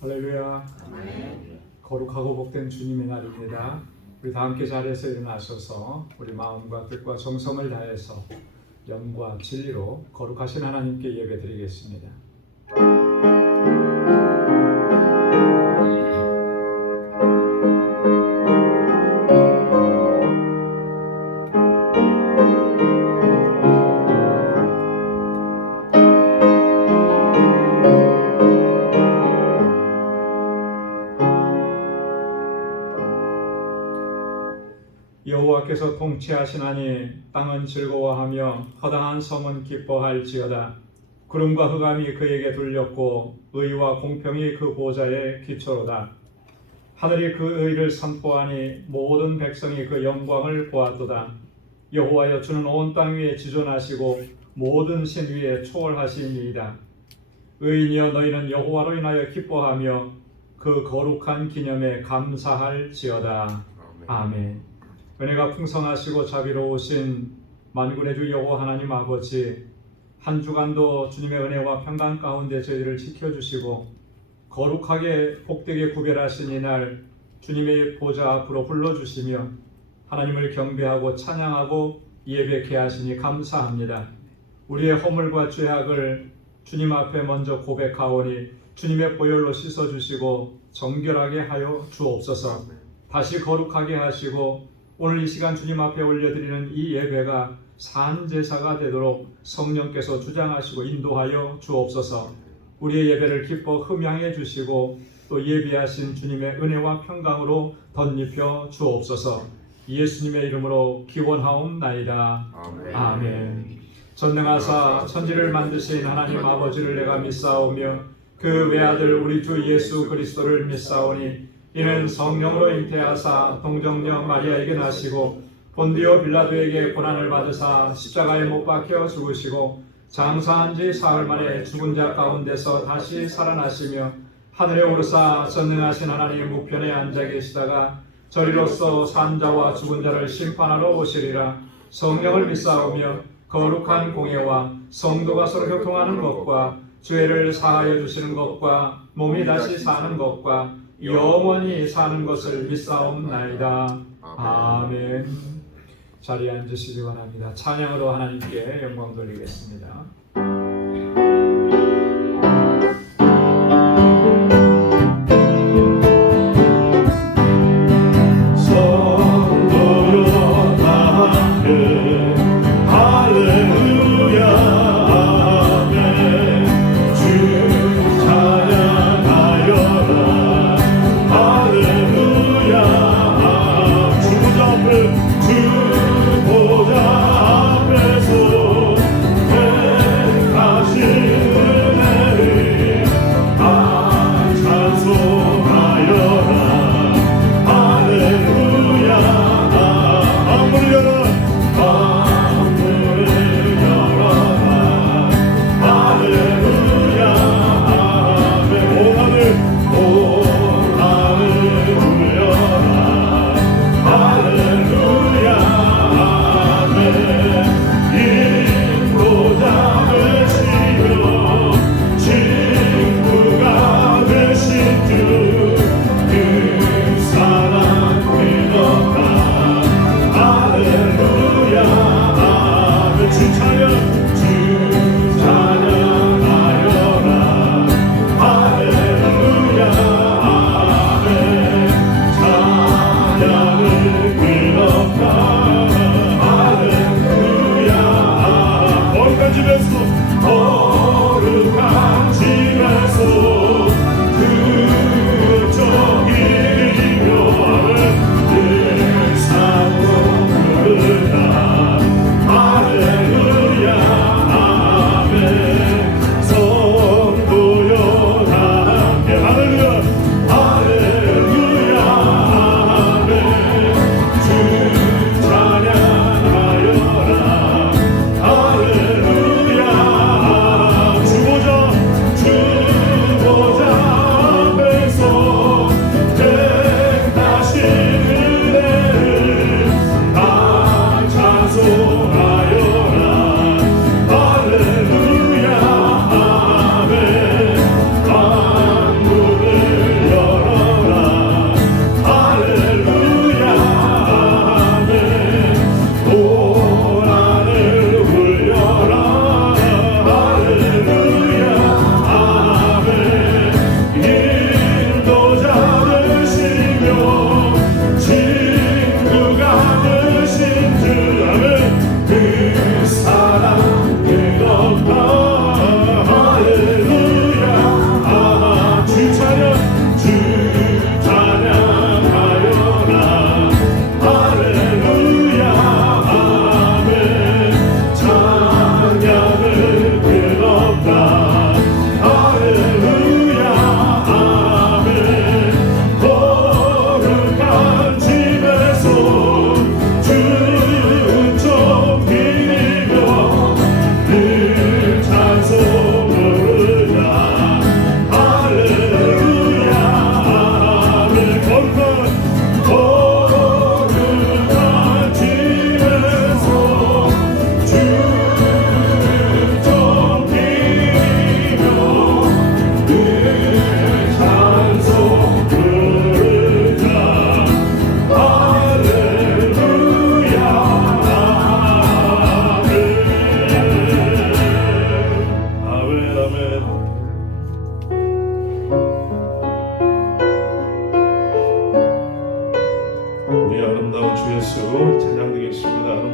할렐루야. 아멘. 거룩하고 복된 주님의 날입니다. 우리 다 함께 자리에서 일어나셔서 우리 마음과 뜻과 정성을 다해서 영과 진리로 거룩하신 하나님께 예배드리겠습니다. 여호와께서 통치하시나니 땅은 즐거워하며 허당한 성은 기뻐할지어다. 구름과 흑암이 그에게 둘렸고 의와 공평이 그 보좌의 기초로다. 하늘이 그 의를 선포하니 모든 백성이 그 영광을 보았도다. 여호와여, 주는 온 땅 위에 지존하시고 모든 신 위에 초월하시니이다. 의인이여, 너희는 여호와로 인하여 기뻐하며 그 거룩한 기념에 감사할지어다. 아멘. 은혜가 풍성하시고 자비로우신 만군의 주 여호와 하나님 아버지, 한 주간도 주님의 은혜와 평강 가운데 저희를 지켜주시고 거룩하게 복되게 구별하신 이날 주님의 보좌 앞으로 불러주시며 하나님을 경배하고 찬양하고 예배케 하시니 감사합니다. 우리의 허물과 죄악을 주님 앞에 먼저 고백하오니 주님의 보혈로 씻어주시고 정결하게 하여 주옵소서. 다시 거룩하게 하시고 오늘 이 시간 주님 앞에 올려드리는 이 예배가 산제사가 되도록 성령께서 주장하시고 인도하여 주옵소서. 우리의 예배를 기뻐 흠양해 주시고 또 예비하신 주님의 은혜와 평강으로 덧입혀 주옵소서. 예수님의 이름으로 기원하옵나이다. 아멘. 아멘. 전능하사 천지를 만드신 하나님 아버지를 내가 믿사오며 그 외아들 우리 주 예수 그리스도를 믿사오니 이는 성령으로 잉태하사 동정녀 마리아에게 나시고 본디오 빌라도에게 고난을 받으사 십자가에 못 박혀 죽으시고 장사한 지 사흘 만에 죽은 자 가운데서 다시 살아나시며 하늘에 오르사 전능하신 하나님 우편에 앉아 계시다가 저리로서 산 자와 죽은 자를 심판하러 오시리라. 성령을 믿사오며 거룩한 공예와 성도가 서로 교통하는 것과 죄를 사하여 주시는 것과 몸이 다시 사는 것과 영원히 사는 것을 믿사옵나이다. 아멘. 자리에 앉으시기 바랍니다. 찬양으로 하나님께 영광 돌리겠습니다. 주 보좌 앞에서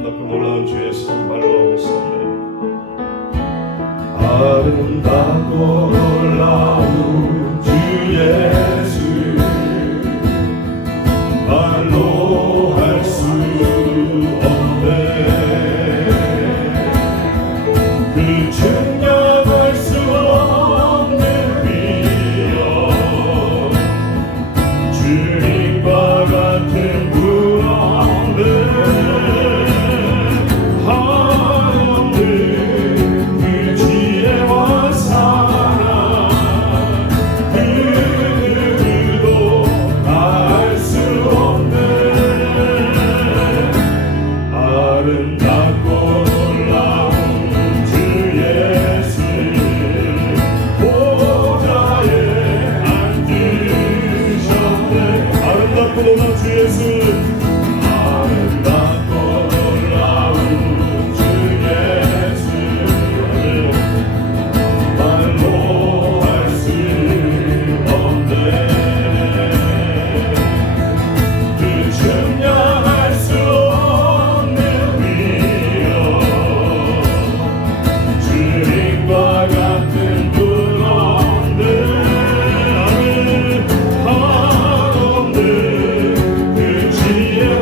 아름답고 놀라운 주 예수 말로 했습니다. 아름답고 놀라운 주 예수 말로 할 수 없네. 그 증명할 수 없는 위엄 주님과 같은 분 없네. 하옵네. 그 지혜와 사랑 그 누구도 알 수 없네. 아름답고 놀라운 주 예수 보좌에 앉으셨네. 아름답고 놀라운 주 예수 아름답고 놀라운 주 예수 말로 할 수 없네. 그 증명할 수 없는 위엄 주님과 같은 분 없네. 아멘. 하옵네. 그 지혜와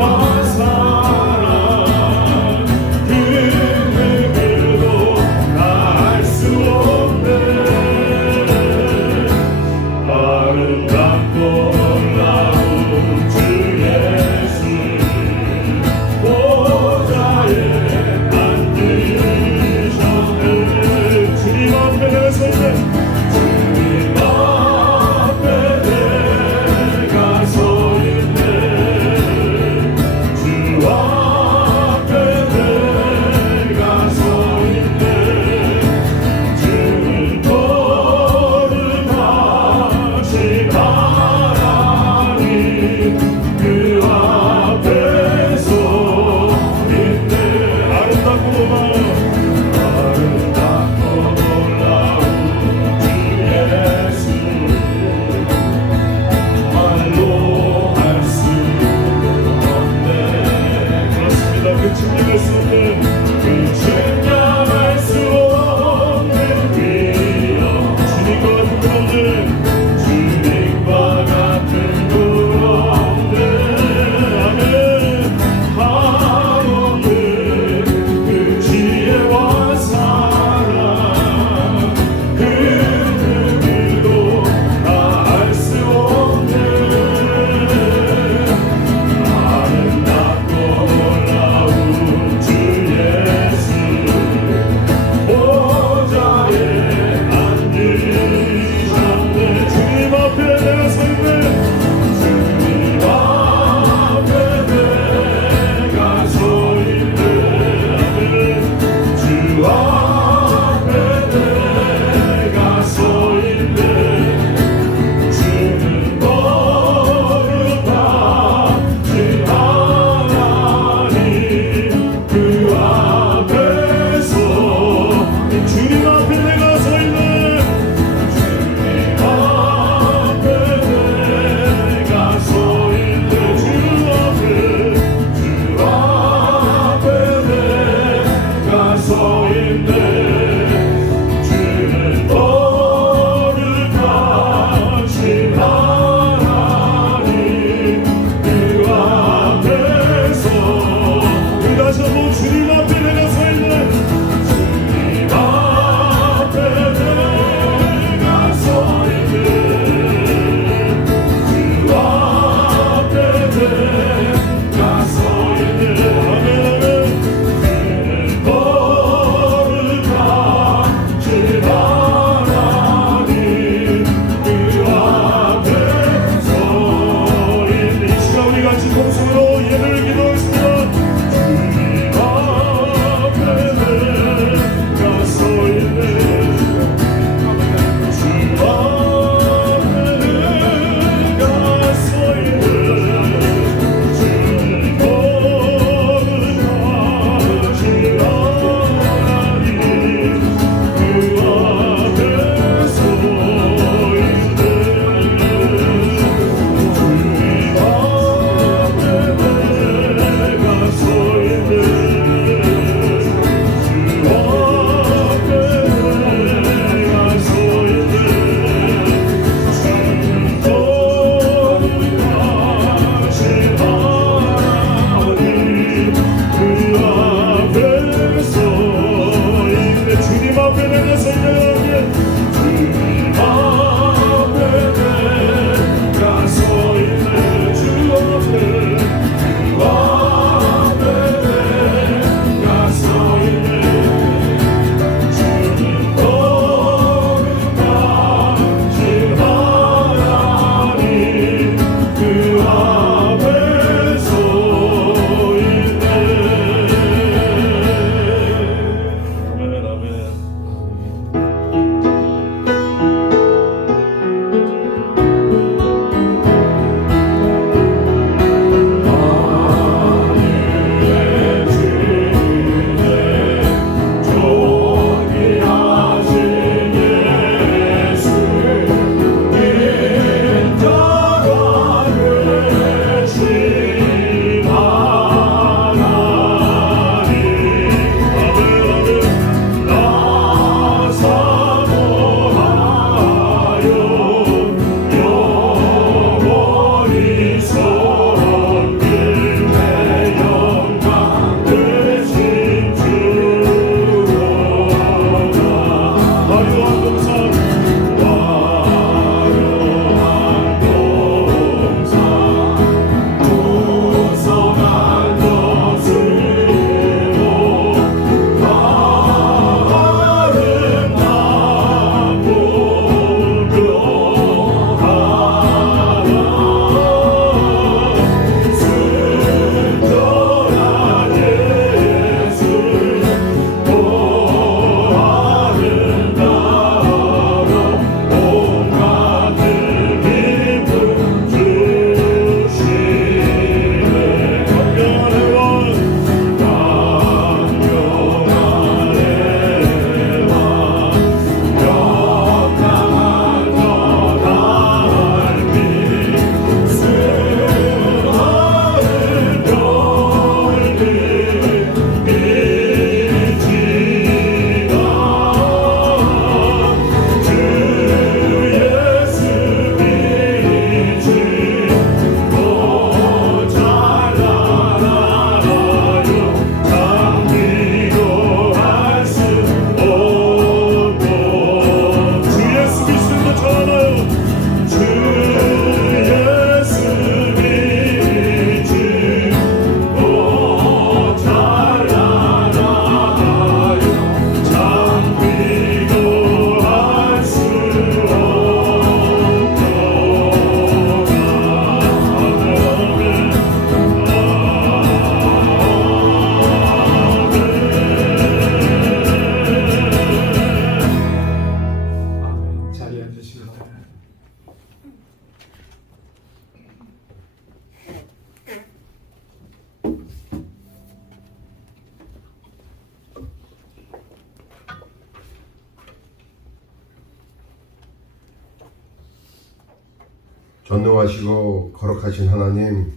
전능하시고 거룩하신 하나님,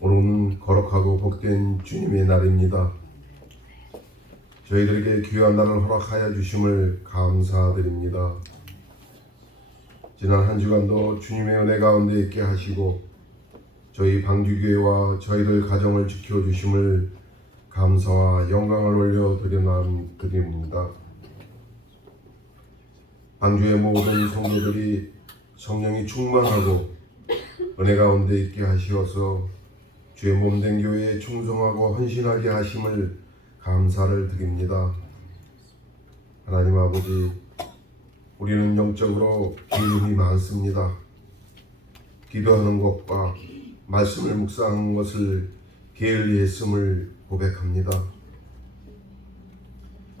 오늘은 거룩하고 복된 주님의 날입니다. 저희들에게 귀한 날을 허락하여 주심을 감사드립니다. 지난 한 주간도 주님의 은혜 가운데 있게 하시고 저희 방주교회와 저희들 가정을 지켜주심을 감사와 영광을 올려드립니다. 방주의 모든 성도들이 성령이 충만하고 은혜 가운데 있게 하시어서 주의 몸된 교회에 충성하고 헌신하게 하심을 감사를 드립니다. 하나님 아버지, 우리는 영적으로 기름이 많습니다. 기도하는 것과 말씀을 묵상하는 것을 게을리했음을 고백합니다.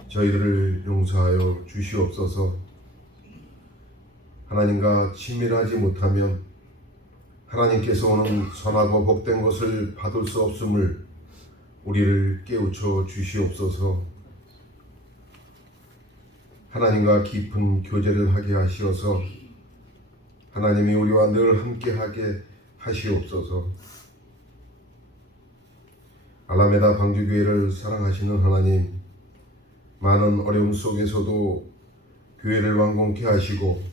저희들을 용서하여 주시옵소서. 하나님과 친밀하지 못하면 하나님께서 오는 선하고 복된 것을 받을 수 없음을 우리를 깨우쳐 주시옵소서. 하나님과 깊은 교제를 하게 하시어서 하나님이 우리와 늘 함께하게 하시옵소서. 알라메다 방주교회를 사랑하시는 하나님, 많은 어려움 속에서도 교회를 완공케 하시고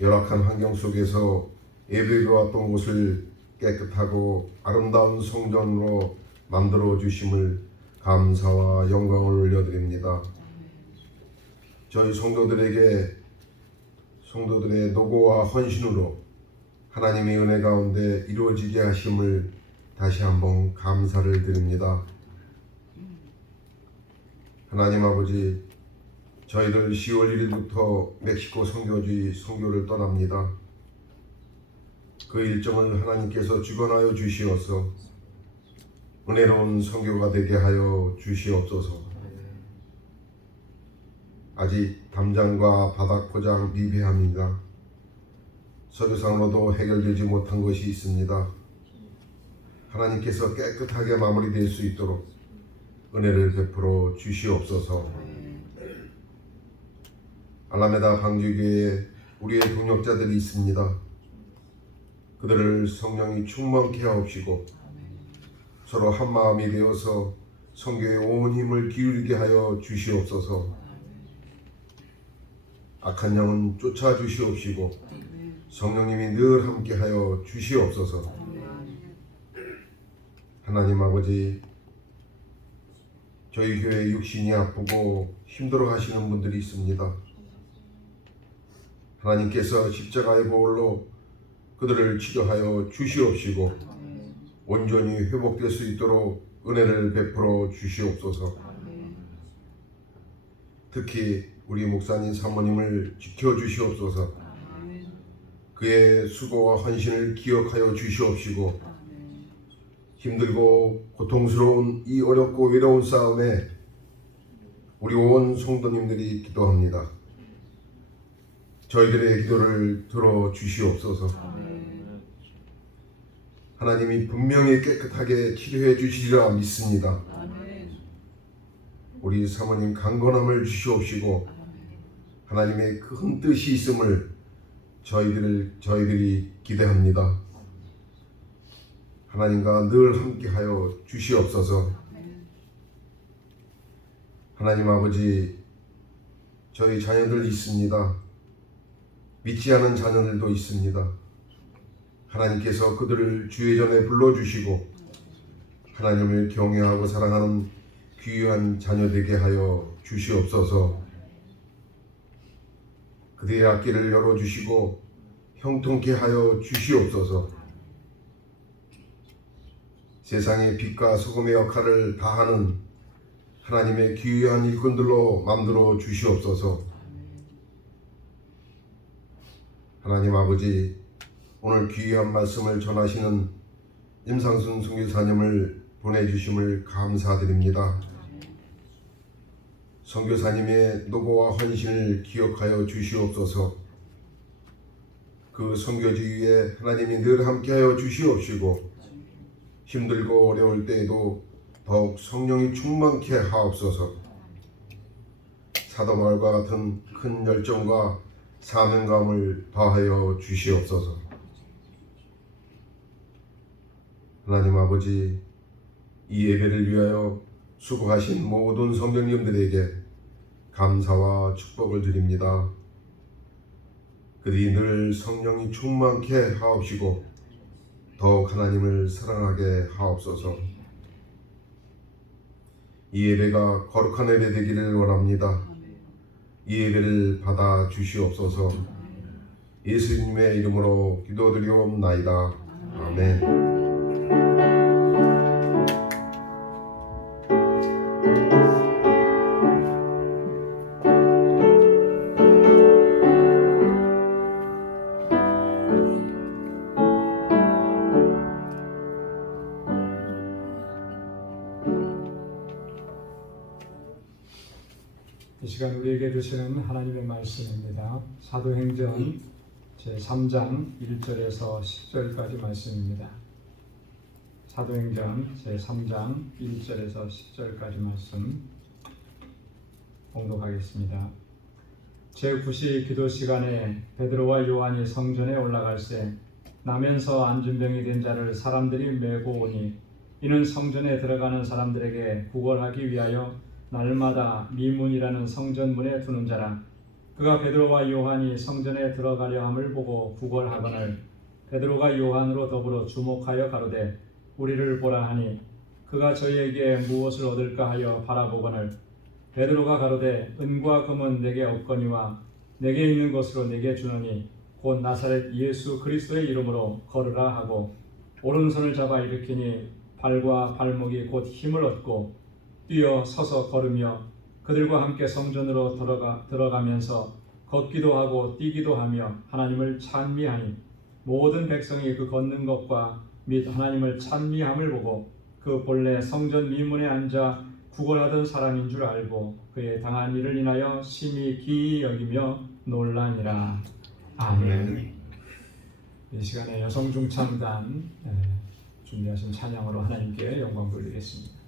열악한 환경 속에서 예배가 왔던 곳을 깨끗하고 아름다운 성전으로 만들어 주심을 감사와 영광을 올려드립니다. 저희 성도들의 노고와 헌신으로 하나님의 은혜 가운데 이루어지게 하심을 다시 한번 감사를 드립니다. 하나님 아버지, 저희들 10월 1일부터 멕시코 선교를 떠납니다. 그 일정을 하나님께서 주관하여 주시어서 은혜로운 선교가 되게 하여 주시옵소서. 아직 담장과 바닥 포장 미비합니다. 서류상으로도 해결되지 못한 것이 있습니다. 하나님께서 깨끗하게 마무리될 수 있도록 은혜를 베풀어 주시옵소서. 알라메다 방주교회에 우리의 동역자들이 있습니다. 그들을 성령이 충만케 하옵시고 서로 한마음이 되어서 선교에 온 힘을 기울이게 하여 주시옵소서. 악한 영은 쫓아 주시옵시고 성령님이 늘 함께 하여 주시옵소서. 하나님 아버지, 저희 교회 육신이 아프고 힘들어 하시는 분들이 있습니다. 하나님께서 십자가의 보혈로 그들을 치료하여 주시옵시고 온전히 회복될 수 있도록 은혜를 베풀어 주시옵소서. 특히 우리 목사님 사모님을 지켜주시옵소서. 그의 수고와 헌신을 기억하여 주시옵시고 힘들고 고통스러운 이 어렵고 외로운 싸움에 우리 온 성도님들이 기도합니다. 저희들의 기도를 들어주시옵소서. 하나님이 분명히 깨끗하게 치료해 주시리라 믿습니다. 우리 사모님 강건함을 주시옵시고 하나님의 큰 뜻이 있음을 저희들이 기대합니다. 하나님과 늘 함께하여 주시옵소서. 하나님 아버지, 저희 자녀들 있습니다. 믿지 않은 자녀들도 있습니다. 하나님께서 그들을 주의 전에 불러주시고 하나님을 경외하고 사랑하는 귀한 자녀 되게 하여 주시옵소서. 그들의 앞길을 열어주시고 형통케 하여 주시옵소서. 세상의 빛과 소금의 역할을 다하는 하나님의 귀한 일꾼들로 만들어 주시옵소서. 하나님 아버지, 오늘 귀한 말씀을 전하시는 임상순 선교사님을 보내주심을 감사드립니다. 선교사님의 노고와 헌신을 기억하여 주시옵소서. 그 선교지 위에 하나님이 늘 함께하여 주시옵시고 힘들고 어려울 때에도 더욱 성령이 충만케 하옵소서. 사도바울과 같은 큰 열정과 사명감을 더하여 주시옵소서. 하나님 아버지, 이 예배를 위하여 수고하신 모든 성도님들에게 감사와 축복을 드립니다. 그들이 늘 성령이 충만케 하옵시고 더욱 하나님을 사랑하게 하옵소서. 이 예배가 거룩한 예배 되기를 원합니다. 이 예배를 받아 주시옵소서. 예수님의 이름으로 기도드리옵나이다. 아멘. 이 시간 우리에게 주시는 하나님의 말씀입니다. 사도행전 제3장 1절에서 10절까지 말씀입니다. 사도행전 제3장 1절에서 10절까지 말씀 봉독하겠습니다. 제9시 기도 시간에 베드로와 요한이 성전에 올라갈새 나면서 안진병이 된 자를 사람들이 메고 오니 이는 성전에 들어가는 사람들에게 구걸하기 위하여 날마다 미문이라는 성전문에 두는 자라. 그가 베드로와 요한이 성전에 들어가려 함을 보고 구걸하거늘 베드로가 요한으로 더불어 주목하여 가로되 우리를 보라 하니 그가 저희에게 무엇을 얻을까 하여 바라보거늘 베드로가 가로되 은과 금은 내게 없거니와 내게 있는 것으로 내게 주노니 곧 나사렛 예수 그리스도의 이름으로 걸으라 하고 오른손을 잡아 일으키니 발과 발목이 곧 힘을 얻고 뛰어 서서 걸으며 그들과 함께 성전으로 들어가면서 걷기도 하고 뛰기도 하며 하나님을 찬미하니 모든 백성이 그 걷는 것과 및 하나님을 찬미함을 보고 그 본래 성전 미문에 앉아 구걸하던 사람인 줄 알고 그의 당한 일을 인하여 심히 기이 여기며 놀라니라. 아멘. 이 시간에 여성 중창단 준비하신 찬양으로 하나님께 영광 돌리겠습니다.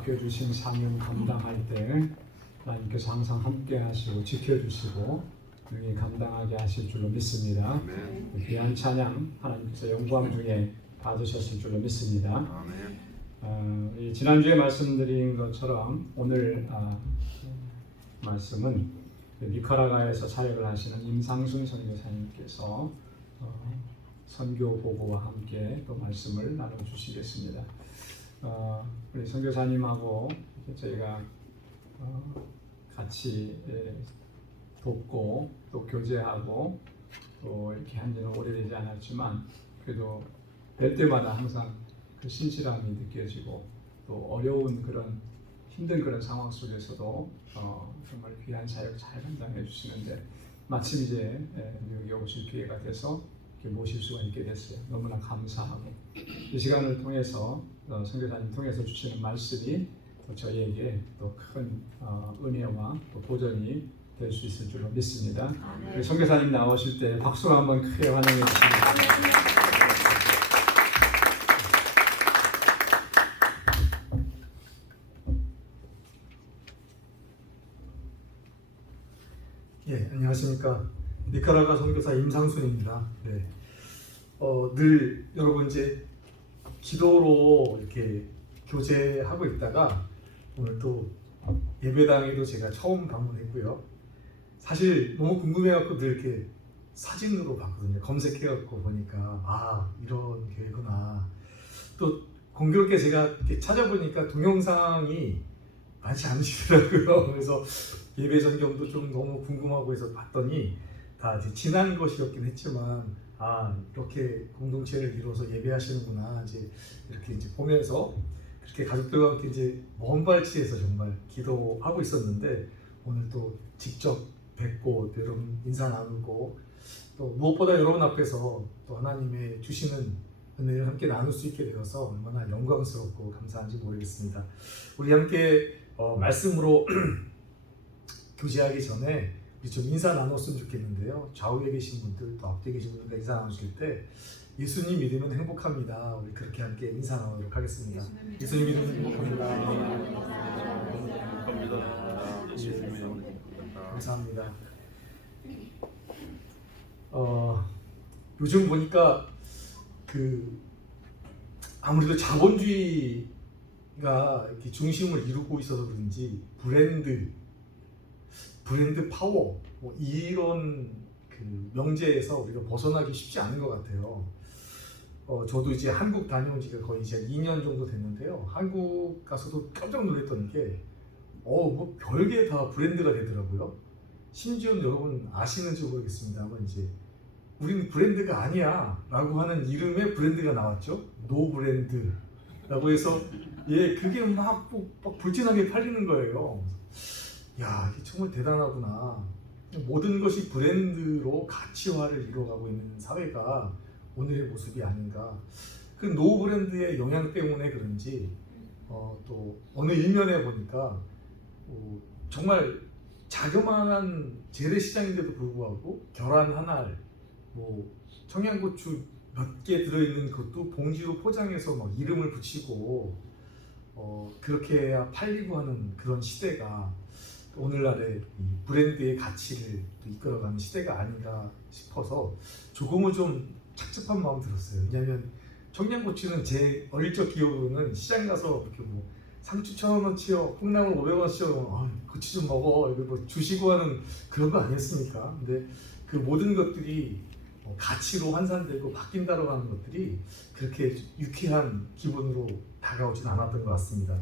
맡겨주신 사명 감당할 때 하나님께서 항상 함께 하시고 지켜주시고 능히 감당하게 하실 줄로 믿습니다. 귀한 찬양 하나님께서 영광 중에 받으셨을 줄로 믿습니다. 이 지난주에 말씀드린 것처럼 오늘 말씀은 니카라과에서 사역을 하시는 임상순 선교사님께서 선교 보고와 함께 또 말씀을 나눠주시겠습니다. 우리 선교사님하고 저희가 같이 돕고 또 교제하고 또 이렇게 한 지는 오래되지 않았지만 그래도 뵐 때마다 항상 그 신실함이 느껴지고 또 어려운 그런 힘든 그런 상황 속에서도 정말 귀한 사역 잘 감당해 주시는데 마침 이제 뉴욕에 오실 기회가 돼서 이렇게 모실 수가 있게 됐어요. 너무나 감사하고 이 시간을 통해서 선교사님 통해서 주시는 말씀이 또 저희에게 또 큰 은혜와 또 보전이 될 수 있을 줄로 믿습니다. 우리 선교사님 나오실 때 박수로 한번 크게 환영해 주십니다. 예, 안녕하십니까. 니카라과 선교사 임상순입니다. 네. 늘 여러분 이제 기도로 이렇게 교제하고 있다가 오늘 또 예배당에도 제가 처음 방문했고요. 사실 너무 궁금해갖고 늘 이렇게 사진으로 봤거든요. 검색해갖고 보니까 이런 교회구나. 또 공교롭게 제가 이렇게 찾아보니까 동영상이 많지 않으시더라고요. 그래서 예배 전경도 좀 너무 궁금하고 해서 봤더니 다 이제 지난 것이었긴 했지만 이렇게 공동체를 이루어서 예배하시는구나 이렇게 보면서 그렇게 가족들과 함께 이제 먼 발치에서 정말 기도하고 있었는데 오늘 또 직접 뵙고 여러분 인사 나누고 또 무엇보다 여러분 앞에서 또 하나님의 주시는 은혜를 함께 나눌 수 있게 되어서 얼마나 영광스럽고 감사한지 모르겠습니다. 우리 함께 말씀으로 교제하기 전에 우리 좀 인사 나눴으면 좋겠는데요. 좌우에 계신 분들 또 앞뒤에 계신 분들과 인사 나누실 때 예수님 믿으면 행복합니다. 우리 그렇게 함께 인사 나누도록 하겠습니다. 예수님 믿으면 행복합니다. 감사합니다. 요즘 보니까 아무래도 자본주의가 이렇게 중심을 이루고 있어서 그런지 브랜드 파워 이런 명제에서 우리가 벗어나기 쉽지 않은 것 같아요. 저도 이제 한국 다녀온 지가 거의 이제 2년 정도 됐는데요. 한국 가서도 깜짝 놀랐던 게 뭐 별게 다 브랜드가 되더라고요. 심지어 여러분 아시는지 모르겠습니다만 이제 우리는 브랜드가 아니야 라고 하는 이름의 브랜드가 나왔죠. 노브랜드라고 해서 그게 막 불진하게 팔리는 거예요. 야, 이게 정말 대단하구나. 모든 것이 브랜드로 가치화를 이루어가고 있는 사회가 오늘의 모습이 아닌가. 그 노브랜드의 영향 때문에 그런지 또 어느 일면에 보니까 정말 자그마한 재래시장인데도 불구하고 계란 한 알, 청양고추 몇 개 들어있는 것도 봉지로 포장해서 막 이름을 붙이고 그렇게 해야 팔리고 하는 그런 시대가 오늘날의 이 브랜드의 가치를 또 이끌어가는 시대가 아닌가 싶어서 조금은 좀 착잡한 마음 들었어요. 왜냐하면 청양고추는 제 어릴 적 기억으로는 시장 가서 이렇게 상추 1,000원어치요, 콩나물 500원어치요, 고추 좀 먹어 이거 주시고 하는 그런 거 아니었습니까? 근데 그 모든 것들이 가치로 환산되고 바뀐다고 하는 것들이 그렇게 유쾌한 기분으로 다가오진 않았던 것 같습니다.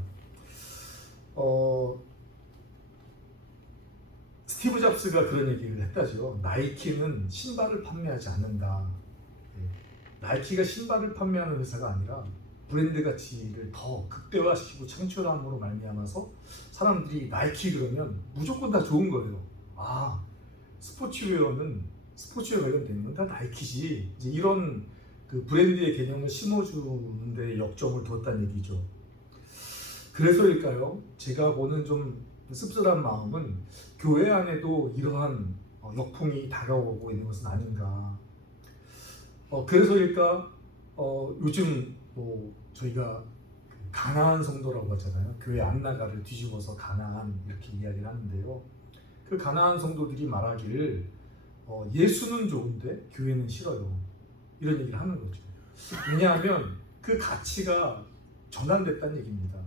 스티브 잡스가 그런 얘기를 했다죠. 나이키는 신발을 판매하지 않는다. 나이키가 신발을 판매하는 회사가 아니라 브랜드 가치를 더 극대화시키고 창출함으로 말미암아서 사람들이 나이키 그러면 무조건 다 좋은 거예요. 스포츠웨어는 스포츠웨어 관련된 건 다 나이키지. 이제 이런 그 브랜드의 개념을 심어주는 데 역점을 두었다는 얘기죠. 그래서일까요? 제가 보는 좀 씁쓸한 마음은 교회 안에도 이러한 역풍이 다가오고 있는 것은 아닌가. 그래서일까? 요즘 저희가 가나안 성도라고 하잖아요. 교회 앞나가를 뒤집어서 가나안 이렇게 이야기를 하는데요. 그 가나안 성도들이 말하기를 예수는 좋은데 교회는 싫어요. 이런 얘기를 하는 거죠. 왜냐하면 그 가치가 전환됐다는 얘기입니다.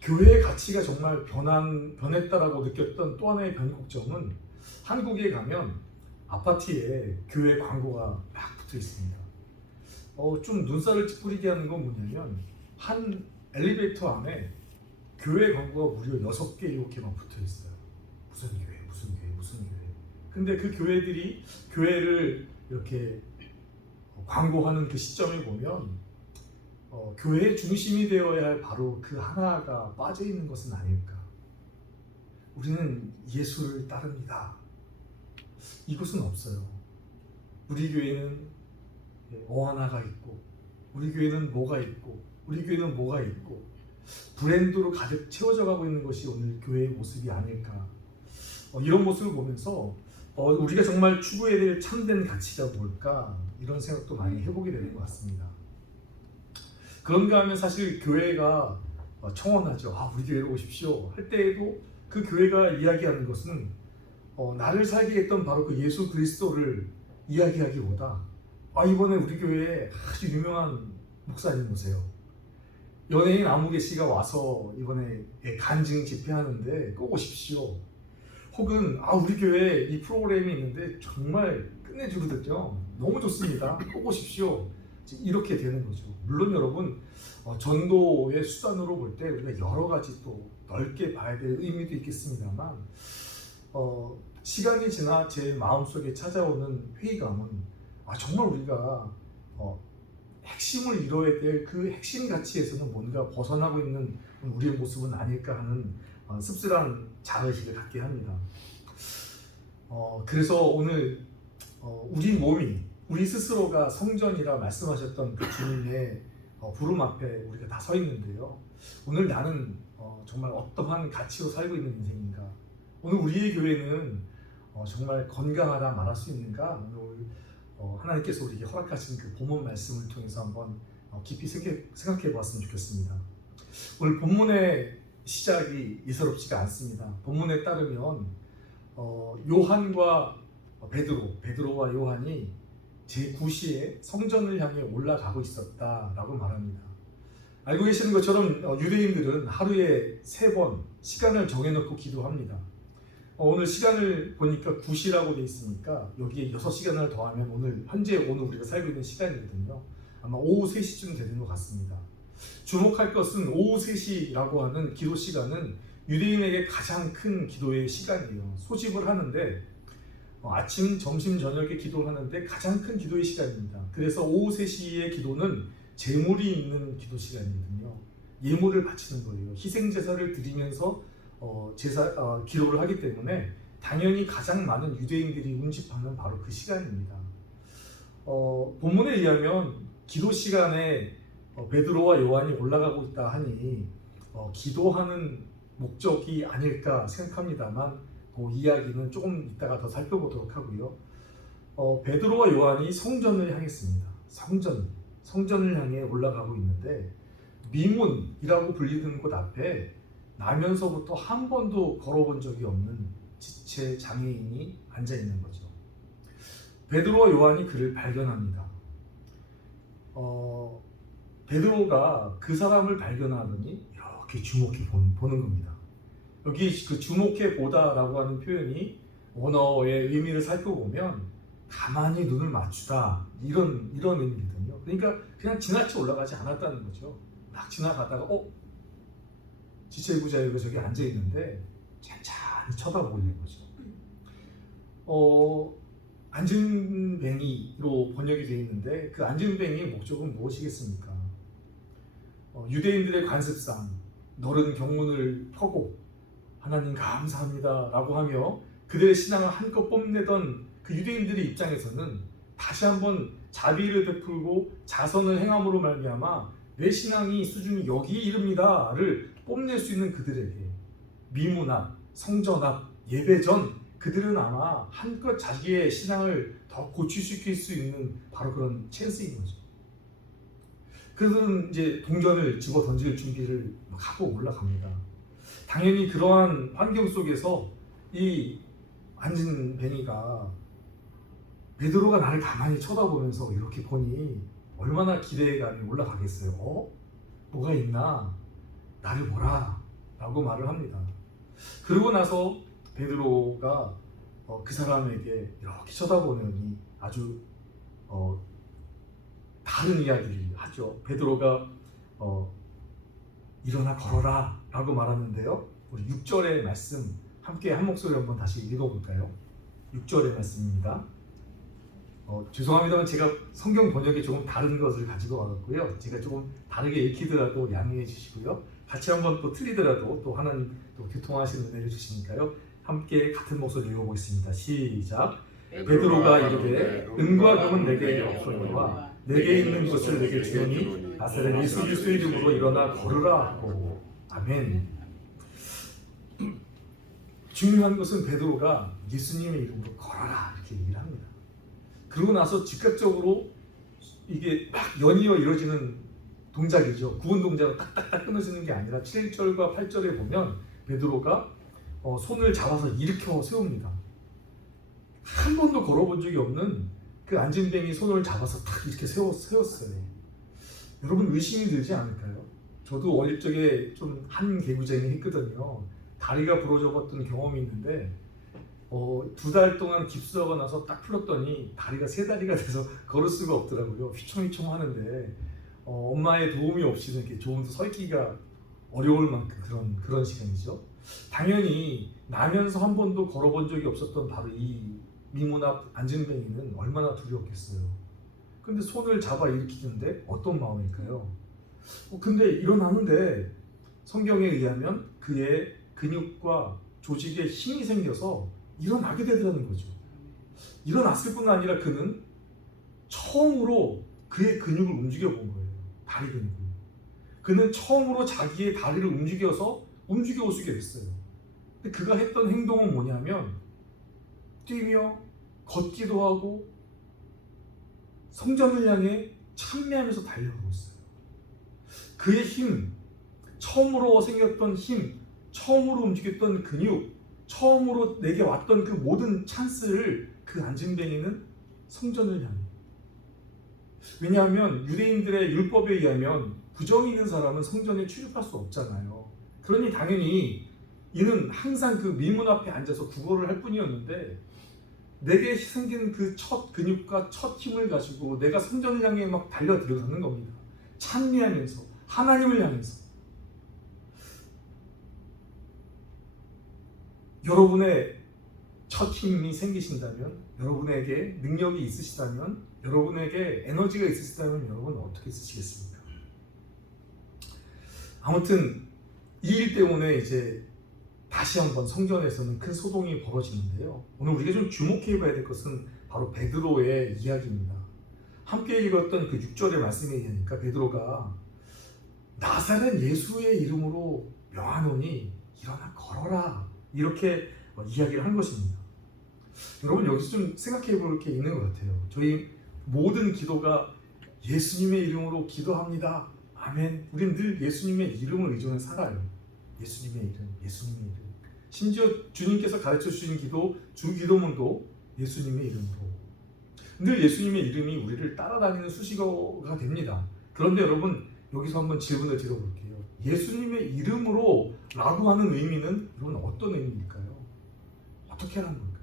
교회의 가치가 정말 변했다라고 느꼈던 또 하나의 변곡점은 한국에 가면 아파트에 교회 광고가 막 붙어 있습니다. 좀 눈살을 찌푸리게 하는 건 뭐냐면 한 엘리베이터 안에 교회 광고가 무려 6개, 7개만 붙어 있어요. 무슨 교회, 무슨 교회, 무슨 교회. 근데 그 교회들이 교회를 이렇게 광고하는 그 시점을 보면 교회의 중심이 되어야 할 바로 그 하나가 빠져 있는 것은 아닐까. 우리는 예수를 따릅니다. 이것은 없어요. 우리 교회는 하나가 있고, 우리 교회는 뭐가 있고, 우리 교회는 뭐가 있고, 브랜드로 가득 채워져 가고 있는 것이 오늘 교회의 모습이 아닐까. 이런 모습을 보면서 우리가 정말 추구해야 될 참된 가치가 뭘까, 이런 생각도 많이 해보게 되는 것 같습니다. 그런가 하면 사실 교회가 청원하죠. 우리 교회로 오십시오 할 때에도 그 교회가 이야기하는 것은 나를 살게 했던 바로 그 예수 그리스도를 이야기하기보다 이번에 우리 교회에 아주 유명한 목사님 오세요. 연예인 아무개 씨가 와서 이번에 간증 집회하는데 꼭 오십시오. 혹은 우리 교회에 이 프로그램이 있는데 정말 끝내주거든요. 너무 좋습니다. 꼭 오십시오. 이렇게 되는 거죠. 물론 여러분 전도의 수단으로 볼 때 우리가 여러 가지 또 넓게 봐야 될 의미도 있겠습니다만 시간이 지나 제 마음속에 찾아오는 회의감은 정말 우리가 핵심을 이뤄야 될 그 핵심 가치에서는 뭔가 벗어나고 있는 우리의 모습은 아닐까 하는 씁쓸한 자의식을 갖게 합니다. 그래서 오늘 우리 몸이 우리 스스로가 성전이라 말씀하셨던 그 주님의 부름 앞에 우리가 다 서 있는데요. 오늘 나는 정말 어떠한 가치로 살고 있는 인생인가? 오늘 우리의 교회는 정말 건강하다 말할 수 있는가? 오늘 하나님께서 우리에게 허락하신 그 본문 말씀을 통해서 한번 깊이 생각해 보았으면 좋겠습니다. 오늘 본문의 시작이 예사롭지가 않습니다. 본문에 따르면 요한과 베드로와 요한이 제9시에 성전을 향해 올라가고 있었다라고 말합니다. 알고 계시는 것처럼 유대인들은 하루에 3번 시간을 정해놓고 기도합니다. 오늘 시간을 보니까 9시라고 되어 있으니까 여기에 6시간을 더하면 오늘 우리가 살고 있는 시간이거든요. 아마 오후 3시쯤 되는 것 같습니다. 주목할 것은 오후 3시라고 하는 기도 시간은 유대인에게 가장 큰 기도의 시간이에요. 소집을 하는데 아침, 점심, 저녁에 기도를 하는데 가장 큰 기도의 시간입니다. 그래서 오후 3시의 기도는 제물이 있는 기도 시간이거든요. 예물을 바치는 거예요. 희생제사를 드리면서 기도를 하기 때문에 당연히 가장 많은 유대인들이 운집하는 바로 그 시간입니다. 본문에 의하면 기도 시간에 베드로와 요한이 올라가고 있다 하니 기도하는 목적이 아닐까 생각합니다만 그 이야기는 조금 이따가 더 살펴보도록 하고요. 베드로와 요한이 성전을 향했습니다. 성전을 향해 올라가고 있는데 미문이라고 불리는 곳 앞에 나면서부터 한 번도 걸어본 적이 없는 지체 장애인이 앉아 있는 거죠. 베드로와 요한이 그를 발견합니다. 베드로가 그 사람을 발견하더니 이렇게 주목해 보는 겁니다. 여기 그 주목해 보다라고 하는 표현이 언어의 의미를 살펴보면 가만히 눈을 맞추다 이런 의미거든요. 그러니까 그냥 지나쳐 올라가지 않았다는 거죠. 막 지나가다가 지체구자유가 저기 앉아 있는데 찬찬히 쳐다보고 있는 거죠. 앉은뱅이로 번역이 되어 있는데 그 앉은뱅이의 목적은 무엇이겠습니까? 유대인들의 관습상 너른 경문을 펴고 하나님 감사합니다 라고 하며 그들의 신앙을 한껏 뽐내던 그 유대인들의 입장에서는 다시 한번 자비를 베풀고 자선을 행함으로 말미암아 내 신앙이 수준이 여기에 이릅니다를 뽐낼 수 있는 그들에게 미문 앞, 성전 앞, 예배 전 그들은 아마 한껏 자기의 신앙을 더 고취시킬 수 있는 바로 그런 찬스인 거죠. 그들은 이제 동전을 집어 던질 준비를 막 하고 올라갑니다. 당연히 그러한 환경 속에서 이 안진뱅이가 베드로가 나를 가만히 쳐다보면서 이렇게 보니 얼마나 기대감이 올라가겠어요. 뭐가 있나? 나를 보라 라고 말을 합니다. 그러고 나서 베드로가 그 사람에게 이렇게 쳐다보더니 아주 다른 이야기를 하죠. 베드로가 일어나 걸어라 라고 말하는데요. 우리 6절의 말씀 함께 한 목소리 한번 다시 읽어볼까요? 6절의 말씀입니다. 죄송합니다만 제가 성경 번역에 조금 다른 것을 가지고 와갖고요. 제가 조금 다르게 읽히더라도 양해해 주시고요. 같이 한번 또 틀리더라도 또 하나님 또 교통하시는 은혜를 주시니까요. 함께 같은 목소리 읽어보겠습니다. 시작. 베드로가 이르되 은과 금은 내게 없거니와 내게 있는 것을 내게 주오니 나사렛 예수 그리스도의 이름으로 일어나 걸으라 하고. 아멘. 중요한 것은 베드로가 예수님의 이름으로 걸어라 이렇게 얘기를 합니다. 그러고 나서 즉각적으로 이게 막 연이어 이루어지는 동작이죠. 구분 동작은 딱딱딱 끊어지는 게 아니라 7절과 8절에 보면 베드로가 손을 잡아서 일으켜 세웁니다. 한 번도 걸어본 적이 없는 그 안진뱅이 손을 잡아서 탁 이렇게 세웠어요. 여러분 의심이 들지 않을까요? 저도 어릴 적에 좀 한 개구쟁이 했거든요. 다리가 부러져 봤던 경험이 있는데 2달 동안 깁스하고 나서 딱 풀었더니 다리가 3다리가 돼서 걸을 수가 없더라고요. 휘청휘청 하는데 엄마의 도움이 없이는 이렇게 조금도 서 있기가 어려울 만큼 그런 시간이죠. 당연히 나면서 한 번도 걸어본 적이 없었던 바로 이 미문 앞 안진뱅이는 얼마나 두려웠겠어요. 근데 손을 잡아 일으키는데 어떤 마음일까요? 근데 일어나는데 성경에 의하면 그의 근육과 조직에 힘이 생겨서 일어나게 되더라는 거죠. 일어났을 뿐 아니라 그는 처음으로 그의 근육을 움직여 본 거예요. 다리 근육을. 그는 처음으로 자기의 다리를 움직여 오시게 됐어요. 근데 그가 했던 행동은 뭐냐면 뛰며 걷기도 하고 성전을 향해 찬미하면서 달려가고 있어요. 그의 힘, 처음으로 생겼던 힘, 처음으로 움직였던 근육, 처음으로 내게 왔던 그 모든 찬스를 그 안진뱅이는 성전을 향해. 왜냐하면 유대인들의 율법에 의하면 부정이 있는 사람은 성전에 출입할 수 없잖아요. 그러니 당연히 이는 항상 그 미문 앞에 앉아서 구걸을 할 뿐이었는데 내게 생긴 그 첫 근육과 첫 힘을 가지고 내가 성전을 향해 막 달려 들어가는 겁니다. 찬미하면서 하나님을 향해서. 여러분의 첫 힘이 생기신다면, 여러분에게 능력이 있으시다면, 여러분에게 에너지가 있으시다면 여러분은 어떻게 쓰시겠습니까? 아무튼 이 일 때문에 이제 다시 한번 성전에서는 큰 소동이 벌어지는데요. 오늘 우리가 좀 주목해 봐야 될 것은 바로 베드로의 이야기입니다. 함께 읽었던 그 6절의 말씀에 의하니까 베드로가 나사렛 예수의 이름으로 명하노니 일어나 걸어라 이렇게 이야기를 한 것입니다. 여러분 여기서 좀 생각해 볼 게 있는 것 같아요. 저희 모든 기도가 예수님의 이름으로 기도합니다. 아멘. 우리는 늘 예수님의 이름을 의존해 살아요. 예수님의 이름, 예수님의 이름. 심지어 주님께서 가르쳐 주신 기도, 주기도문도 예수님의 이름으로. 늘 예수님의 이름이 우리를 따라다니는 수식어가 됩니다. 그런데 여러분 여기서 한번 질문을 드려볼게요. 예수님의 이름으로 라고 하는 의미는 여러분 어떤 의미일까요? 어떻게 하는 걸까요?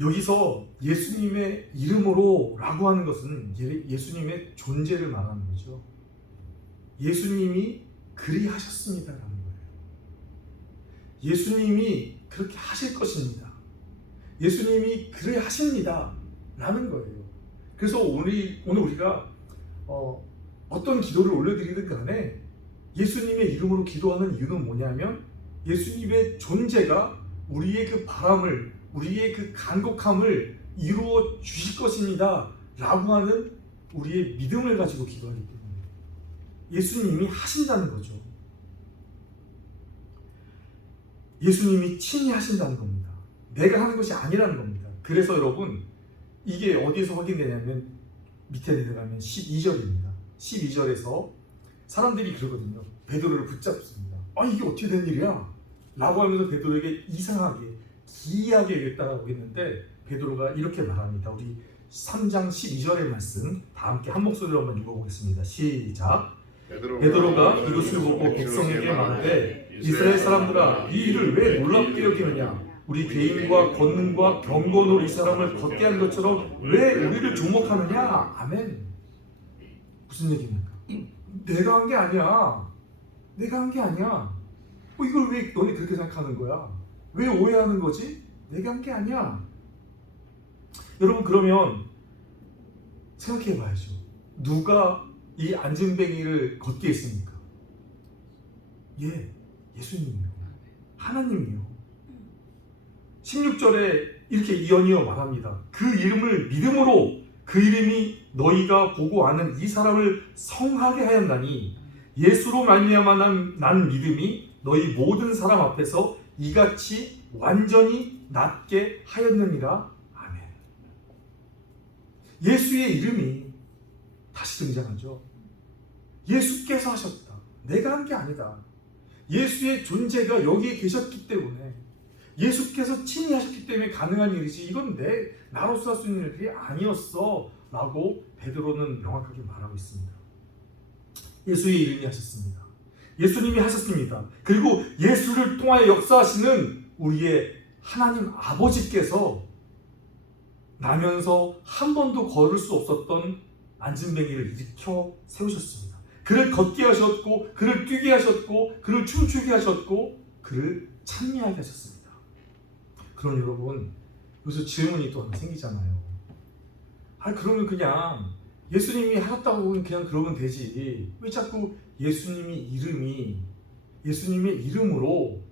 여기서 예수님의 이름으로 라고 하는 것은 예수님의 존재를 말하는 거죠. 예수님이 그리하셨습니다라는 거예요. 예수님이 그렇게 하실 것입니다. 예수님이 그리하십니다 라는 거예요. 그래서 오늘 우리가 어떤 기도를 올려드리든 간에 예수님의 이름으로 기도하는 이유는 뭐냐면 예수님의 존재가 우리의 그 바람을, 우리의 그 간곡함을 이루어 주실 것입니다 라고 하는 우리의 믿음을 가지고 기도하기 때문에 예수님이 하신다는 거죠. 예수님이 친히 하신다는 겁니다. 내가 하는 것이 아니라는 겁니다. 그래서 여러분 이게 어디에서 확인되냐면 밑에 내려가면 12절입니다. 12절에서 사람들이 그러거든요. 베드로를 붙잡습니다. 아, 이게 어떻게 된 일이야? 라고 하면서 베드로에게 이상하게 기이하게 얘기했다고 했는데 베드로가 이렇게 말합니다. 우리 3장 12절의 말씀 다 함께 한 목소리로 한번 읽어보겠습니다. 시작. 베드로가 이것을 보고 백성에게 말하되 이스라엘 사람들아, 이 일을 왜 놀랍게 여기느냐? 우리 개인과 권능과 경건으로 이 사람을 걷게 한 것처럼 왜 우리를 주목하느냐? 아멘. 무슨 얘기입니까? 내가 한 게 아니야. 내가 한 게 아니야. 이걸 왜 너네 그렇게 생각하는 거야? 왜 오해하는 거지? 내가 한 게 아니야. 여러분, 그러면 생각해 봐야죠. 누가 이 안진뱅이를 걷게 했습니까? 예수님이요. 하나님이요. 16절에 이렇게 이어이어 말합니다. 그 이름을 믿음으로 그 이름이 너희가 보고 아는 이 사람을 성하게 하였나니 예수로 말미암아 난 믿음이 너희 모든 사람 앞에서 이같이 완전히 낫게 하였느니라. 아멘. 예수의 이름이 다시 등장하죠. 예수께서 하셨다. 내가 한 게 아니다. 예수의 존재가 여기에 계셨기 때문에, 예수께서 친히 하셨기 때문에 가능한 일이지 이건 나로서 할 수 있는 일이 아니었어 라고 베드로는 명확하게 말하고 있습니다. 예수의 이름이 하셨습니다. 예수님이 하셨습니다. 그리고 예수를 통하여 역사하시는 우리의 하나님 아버지께서 나면서 한 번도 걸을 수 없었던 안진뱅이를 일으켜 세우셨습니다. 그를 걷게 하셨고, 그를 뛰게 하셨고, 그를 춤추게 하셨고, 그를 찬미하게 하셨습니다. 그럼 여러분, 여기서 질문이 또 하나 생기잖아요. 그러면 그냥 예수님이 하셨다고 그냥 그러면 되지. 왜 자꾸 예수님의 이름으로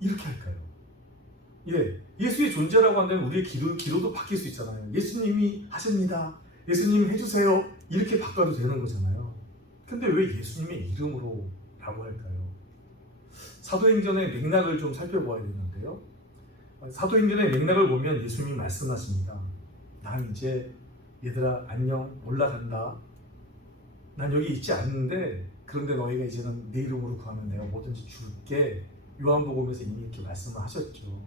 이렇게 할까요? 예수의 존재라고 한다면 우리의 기도도 바뀔 수 있잖아요. 예수님이 하십니다. 예수님 해주세요. 이렇게 바꿔도 되는 거잖아요. 근데 왜 예수님의 이름으로 라고 할까요? 사도행전의 맥락을 좀 살펴보아야 되는데요. 사도행전의 맥락을 보면 예수님이 말씀하십니다. 난 이제 얘들아 안녕, 올라간다. 난 여기 있지 않는데 그런데 너희가 이제는 내 이름으로 구하면 내가 뭐든지 줄게. 요한복음에서 이미 이렇게 말씀을 하셨죠.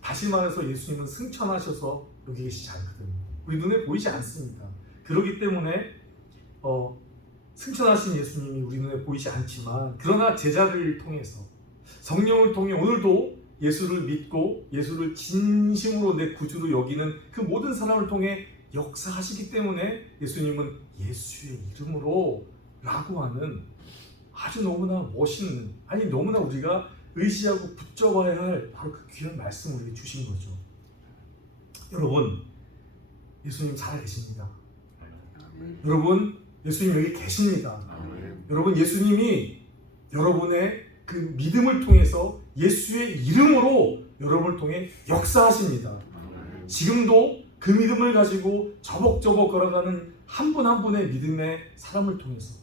다시 말해서 예수님은 승천하셔서 여기 계시지 않거든요. 우리 눈에 보이지 않습니다. 그렇기 때문에 승천하신 예수님이 우리 눈에 보이지 않지만, 그러나 제자들을 통해서 성령을 통해 오늘도 예수를 믿고 예수를 진심으로 내 구주로 여기는 그 모든 사람을 통해 역사하시기 때문에 예수님은 예수의 이름으로 라고 하는 아주 너무나 멋있는, 너무나 우리가 의지하고 붙잡아야 할 바로 그 귀한 말씀을 우리에게 주신 거죠. 여러분, 예수님 살아계십니다. 여러분, 예수님 여기 계십니다. 여러분, 예수님이 여러분의 그 믿음을 통해서 예수의 이름으로 여러분을 통해 역사하십니다. 지금도 그 믿음을 가지고 저벅저벅 걸어가는 한 분 한 분의 믿음의 사람을 통해서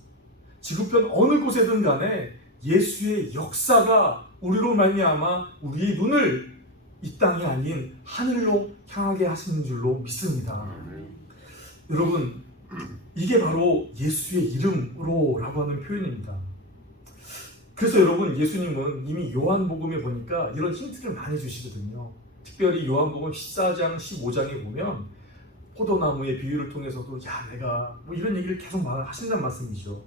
지구편 어느 곳에든 간에 예수의 역사가 우리로 말미암아 우리의 눈을 이 땅이 아닌 하늘로 향하게 하시는 줄로 믿습니다. 여러분, 이게 바로 예수의 이름으로 라고 하는 표현입니다. 그래서 여러분, 예수님은 이미 요한복음에 보니까 이런 힌트를 많이 주시거든요. 특별히 요한복음 14장 15장에 보면 포도나무의 비유를 통해서도 내가 이런 얘기를 계속 하신다는 말씀이죠.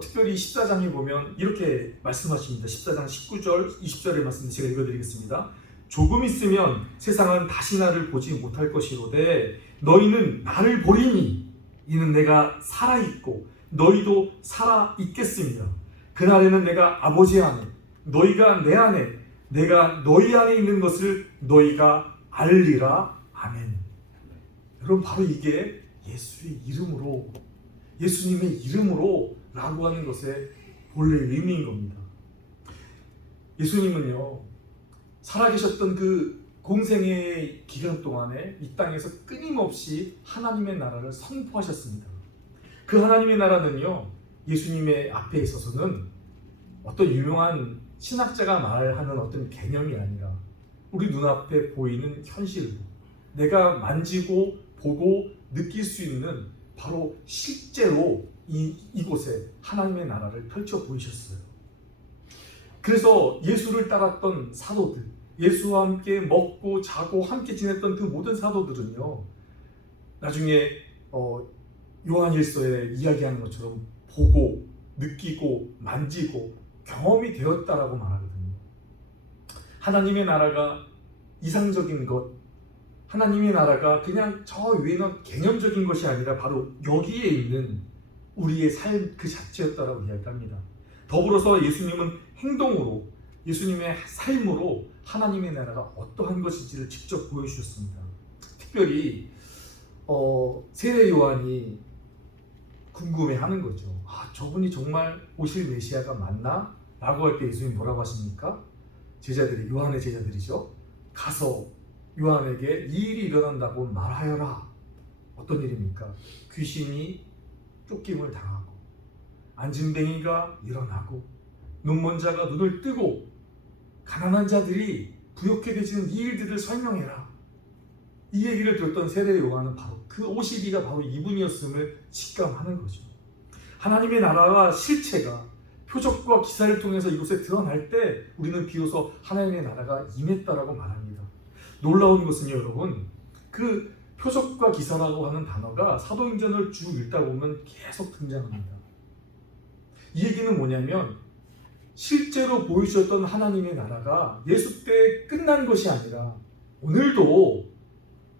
특별히 14장에 보면 이렇게 말씀하십니다. 14장 19절 20절의 말씀 제가 읽어드리겠습니다. 조금 있으면 세상은 다시 나를 보지 못할 것이로되 너희는 나를 보리니 이는 내가 살아있고 너희도 살아있겠습니다. 그날에는 내가 아버지 안에 너희가 내 안에 내가 너희 안에 있는 것을 너희가 알리라. 아멘. 여러분, 바로 이게 예수의 이름으로, 예수님의 이름으로 라고 하는 것의 본래 의미인 겁니다. 예수님은요, 살아계셨던 그 공생의 기간 동안에 이 땅에서 끊임없이 하나님의 나라를 선포하셨습니다. 그 하나님의 나라는요, 예수님의 앞에 있어서는 어떤 유명한 신학자가 말하는 어떤 개념이 아니라 우리 눈앞에 보이는 현실, 내가 만지고 보고 느낄 수 있는 바로 실제로 이곳에 하나님의 나라를 펼쳐 보이셨어요. 그래서 예수를 따랐던 사도들, 예수와 함께 먹고 자고 함께 지냈던 그 모든 사도들은요, 나중에 요한일서에 이야기하는 것처럼 보고 느끼고 만지고 경험이 되었다라고 말하거든요. 하나님의 나라가 이상적인 것, 하나님의 나라가 그냥 저 위에는 개념적인 것이 아니라 바로 여기에 있는 우리의 삶 그 자체였다라고 이야기합니다. 더불어서 예수님은 행동으로, 예수님의 삶으로 하나님의 나라가 어떠한 것인지를 직접 보여주셨습니다. 특별히 세례 요한이 궁금해하는 거죠. 저분이 정말 오실 메시아가 맞나? 라고 할 때 예수님이 뭐라고 하십니까? 제자들이, 요한의 제자들이죠. 가서 요한에게 이 일이 일어난다고 말하여라. 어떤 일입니까? 귀신이 쫓김을 당하고 안진뱅이가 일어나고 눈먼 자가 눈을 뜨고 가난한 자들이 부욕해 되지는 이 일들을 설명해라. 이 얘기를 들었던 세례 요한은 바로 그 오시기가 바로 이분이었음을 직감하는 거죠. 하나님의 나라와 실체가 표적과 기사를 통해서 이곳에 드러날 때 우리는 비로소 하나님의 나라가 임했다라고 말합니다. 놀라운 것은요, 여러분, 그 표적과 기사라고 하는 단어가 사도행전을 쭉 읽다 보면 계속 등장합니다. 이 얘기는 뭐냐면 실제로 보여주셨던 하나님의 나라가 예수 때 끝난 것이 아니라 오늘도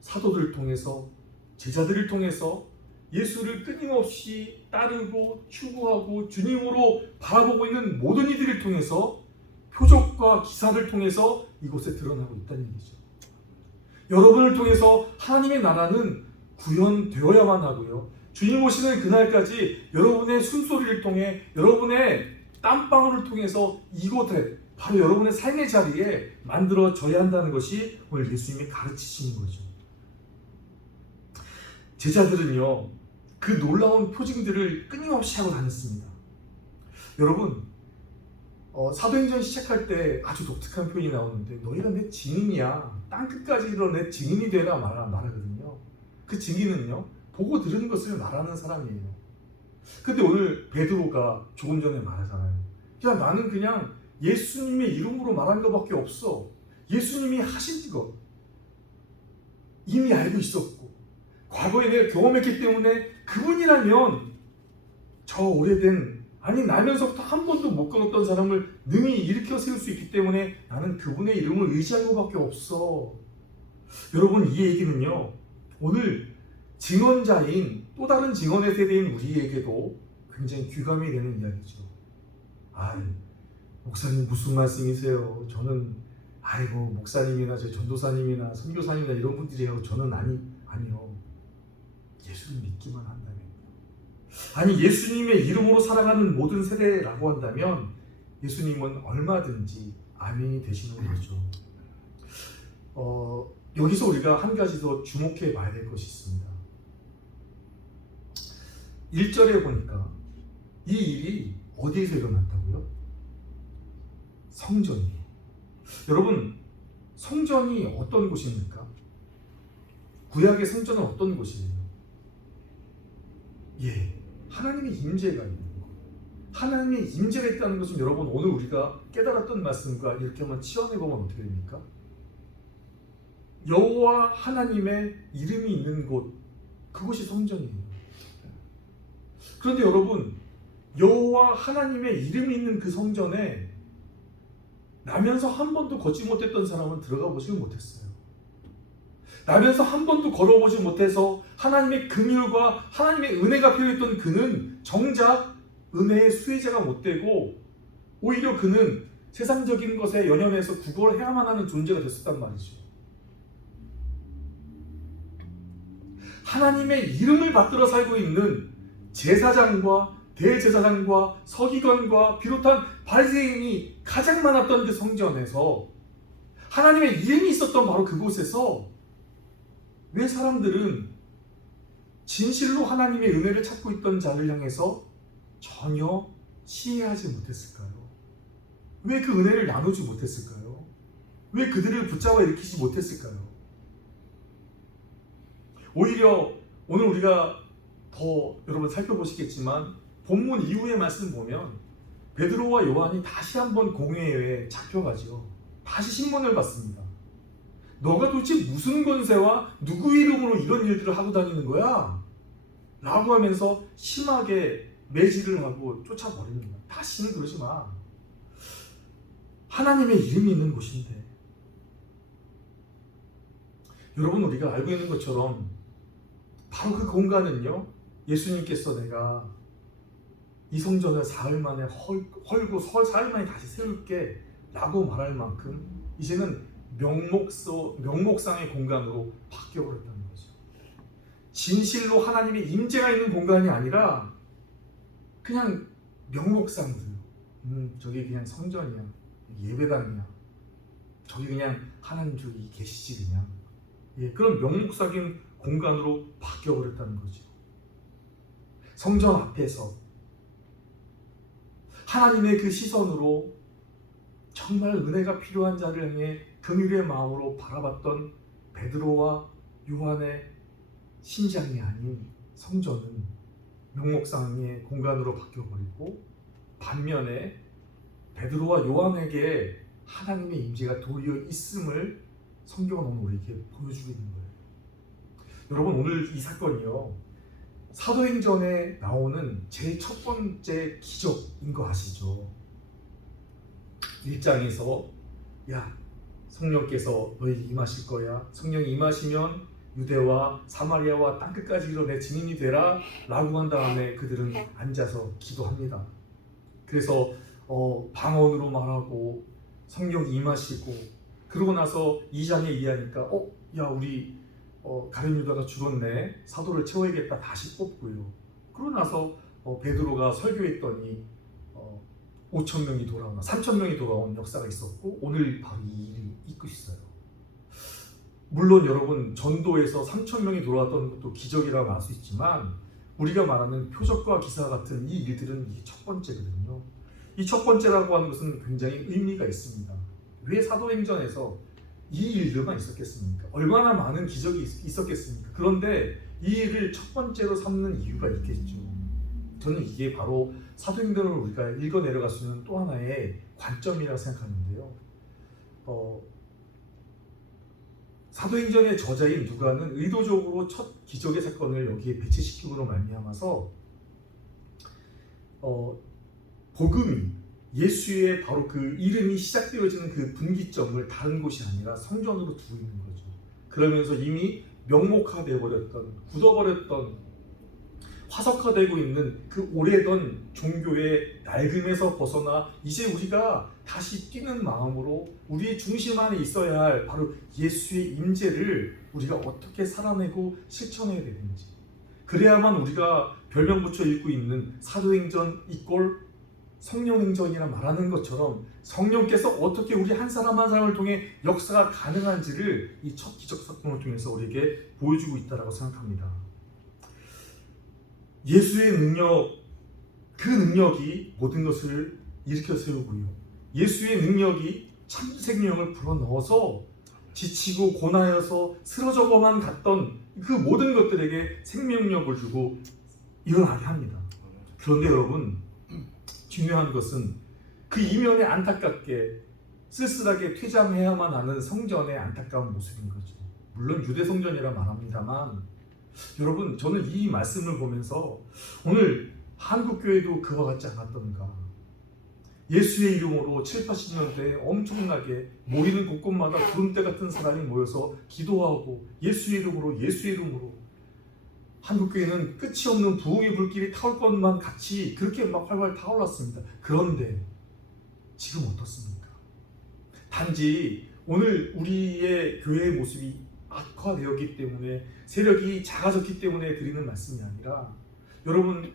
사도들을 통해서, 제자들을 통해서 예수를 끊임없이 따르고 추구하고 주님으로 바라보고 있는 모든 이들을 통해서 표적과 기사를 통해서 이곳에 드러나고 있다는 얘기죠. 여러분을 통해서 하나님의 나라는 구현되어야만 하고요, 주님 오시는 그날까지 여러분의 숨소리를 통해, 여러분의 땀방울을 통해서 이곳에 바로 여러분의 삶의 자리에 만들어져야 한다는 것이 오늘 예수님이 가르치시는 거죠. 제자들은요, 그 놀라운 표징들을 끊임없이 하고 다녔습니다. 여러분, 사도행전 시작할 때 아주 독특한 표현이 나오는데, 너희가 내 증인이야, 땅끝까지 이르러 내 증인이 되라 말하거든요. 그 증인은요, 보고 들은 것을 말하는 사람이에요. 근데 오늘 베드로가 조금 전에 말하잖아요. 야, 나는 그냥 예수님의 이름으로 말한 것밖에 없어. 예수님이 하신 것 이미 알고 있었고 과거에 내가 경험했기 때문에 그분이라면 저 오래된, 아니 나면서부터 한 번도 못 걸었던 사람을 능히 일으켜 세울 수 있기 때문에 나는 그분의 이름을 의지한 것밖에 없어. 여러분, 이 얘기는요, 오늘 증언자인 또 다른 증언의 세대인 우리에게도 굉장히 귀감이 되는 이야기죠. 목사님 무슨 말씀이세요? 저는 목사님이나 제 전도사님이나 선교사님이나 이런 분들이라고 저는 아니요. 예수를 믿기만 한다면, 아니 예수님의 이름으로 살아가는 모든 세대라고 한다면 예수님은 얼마든지 아멘이 되시는 거죠. 여기서 우리가 한 가지 더 주목해 봐야 될 것이 있습니다. 1절에 보니까 이 일이 어디에서 일어났다고요? 성전이에요. 여러분, 성전이 어떤 곳입니까? 구약의 성전은 어떤 곳이에요? 하나님의 임재가 있는 것. 하나님의 임재가 있다는 것은 여러분, 오늘 우리가 깨달았던 말씀과 이렇게 한번 치환해보면 어떻게 됩니까? 여호와 하나님의 이름이 있는 곳, 그곳이 성전이에요. 그런데 여러분, 여호와 하나님의 이름이 있는 그 성전에 나면서 한 번도 걷지 못했던 사람은 들어가 보지 못했어요. 나면서 한 번도 걸어보지 못해서 하나님의 긍휼과 하나님의 은혜가 필요했던 그는 정작 은혜의 수혜자가 못 되고 오히려 그는 세상적인 것에 연연해서 구걸을 해야만 하는 존재가 됐었단 말이죠. 하나님의 이름을 받들어 살고 있는 제사장과 대제사장과 서기관과 비롯한 바리새인이 가장 많았던 그 성전에서, 하나님의 이름이 있었던 바로 그곳에서 왜 사람들은 진실로 하나님의 은혜를 찾고 있던 자를 향해서 전혀 시해하지 못했을까요? 왜 그 은혜를 나누지 못했을까요? 왜 그들을 붙잡아 일으키지 못했을까요? 오히려 오늘 우리가 더 여러분 살펴보시겠지만 본문 이후의 말씀 보면 베드로와 요한이 다시 한번 공회에 잡혀가죠. 다시 신문을 받습니다. 너가 도대체 무슨 권세와 누구의 이름으로 이런 일들을 하고 다니는 거야? 라고 하면서 심하게 매질을 하고 쫓아버립니다. 다시는 그러지 마. 하나님의 이름이 있는 곳인데. 여러분, 우리가 알고 있는 것처럼 바로 그 공간은요, 예수님께서 내가 이 성전을 사흘 만에 헐고 사흘 만에 다시 세울게 라고 말할 만큼 이제는 명목상의 공간으로 바뀌어버렸다는 거죠. 진실로 하나님의 임재가 있는 공간이 아니라 그냥 명목상으로 저기 그냥 성전이야, 예배당이야, 저기 그냥 하나님 저기 계시지 그냥, 그런 명목적인 공간으로 바뀌어버렸다는 거죠. 성전 앞에서 하나님의 그 시선으로 정말 은혜가 필요한 자를 향해 긍휼의 마음으로 바라봤던 베드로와 요한의 심장이 아닌 성전은 명목상의 공간으로 바뀌어버리고, 반면에 베드로와 요한에게 하나님의 임재가 도리어 있음을 성경은 오늘 우리에게 보여주고 있는 거예요. 여러분, 오늘 이 사건이요, 사도행전에 나오는 제일 첫 번째 기적인 거 아시죠? 1장에서 야, 성령께서 너에게 임하실 거야. 성령이 임하시면 유대와 사마리아와 땅끝까지 이르러 내 증인이 되라 라고 한 다음에 그들은 앉아서 기도합니다. 그래서 방언으로 말하고 성령이 임하시고, 그러고 나서 2장에 이해하니까 야, 우리 가룟 유다가 죽었네, 사도를 채워야겠다, 다시 뽑고요. 그러고 나서 베드로가 설교했더니 5,000명이 돌아오나 3,000명이 돌아온 역사가 있었고, 오늘 바로 이 일이 있고 있어요. 물론 여러분, 전도에서 3,000명이 돌아왔던 것도 기적이라고 할 수 있지만 우리가 말하는 표적과 기사 같은 이 일들은 이게 첫 번째거든요. 이 첫 번째라고 하는 것은 굉장히 의미가 있습니다. 왜 사도행전에서 이 일들만 있었겠습니까? 얼마나 많은 기적이 있었겠습니까? 그런데 이 일을 첫 번째로 삼는 이유가 있겠죠. 저는 이게 바로 사도행전을 우리가 읽어 내려갈 수 있는 또 하나의 관점이라고 생각하는데요. 사도행전의 저자인 누가는 의도적으로 첫 기적의 사건을 여기에 배치시키므로 말미암아서 복음이, 예수의 바로 그 이름이 시작되어지는 그 분기점을 다른 곳이 아니라 성전으로 두고 있는 거죠. 그러면서 이미 명목화되어 버렸던, 굳어버렸던, 화석화되고 있는 그 오래던 종교의 낡음에서 벗어나 이제 우리가 다시 뛰는 마음으로 우리의 중심 안에 있어야 할 바로 예수의 임재를 우리가 어떻게 살아내고 실천해야 되는지, 그래야만 우리가 별명 붙여 읽고 있는 사도행전 이꼴 성령행전이라 말하는 것처럼 성령께서 어떻게 우리 한 사람 한 사람을 통해 역사가 가능한지를 이 첫 기적 사건을 통해서 우리에게 보여주고 있다고 생각합니다. 예수의 능력, 그 능력이 모든 것을 일으켜 세우고요, 예수의 능력이 참 생명을 불어넣어서 지치고 고나여서 쓰러져만 갔던 그 모든 것들에게 생명력을 주고 일어나게 합니다. 그런데 여러분, 중요한 것은 그 이면에 안타깝게 쓸쓸하게 퇴장해야만 하는 성전의 안타까운 모습인 거죠. 물론 유대 성전이라 말합니다만, 여러분, 저는 이 말씀을 보면서 오늘 한국교회도 그와 같지 않았던가, 예수의 이름으로 7, 80년대에 엄청나게 모이는 곳곳마다 구름대 같은 사람이 모여서 기도하고 예수의 이름으로 한국교회는 끝이 없는 부흥의 불길이 타올 것만 같이 그렇게 막 활활 타올랐습니다. 그런데 지금 어떻습니까? 단지 오늘 우리의 교회의 모습이 악화되었기 때문에, 세력이 작아졌기 때문에 드리는 말씀이 아니라, 여러분,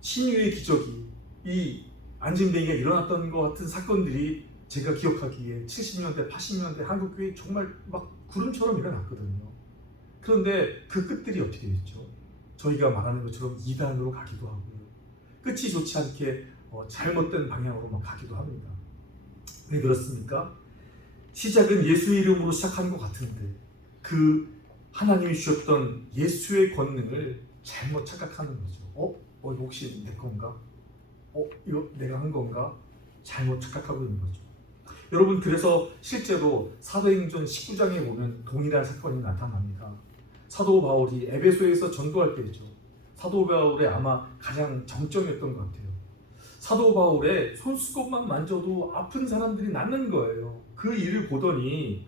신유의 기적이, 이 안진뱅이가 일어났던 것 같은 사건들이 제가 기억하기에 70년대, 80년대 한국교회 정말 막 구름처럼 일어났거든요. 그런데 그 끝들이 어떻게 됐죠? 저희가 말하는 것처럼 이단으로 가기도 하고요, 끝이 좋지 않게 잘못된 방향으로 막 가기도 합니다. 왜 그렇습니까? 시작은 예수의 이름으로 시작한 것 같은데 그 하나님이 주셨던 예수의 권능을 잘못 착각하는 거죠. 이거 혹시 내 건가? 이거 내가 한 건가? 잘못 착각하고 있는 거죠. 여러분, 그래서 실제로 사도행전 19장에 보면 동일한 사건이 나타납니다. 사도 바울이 에베소에서 전도할 때죠. 사도 바울의 아마 가장 정점이었던 것 같아요. 사도 바울의 손수건만 만져도 아픈 사람들이 낫는 거예요. 그 일을 보더니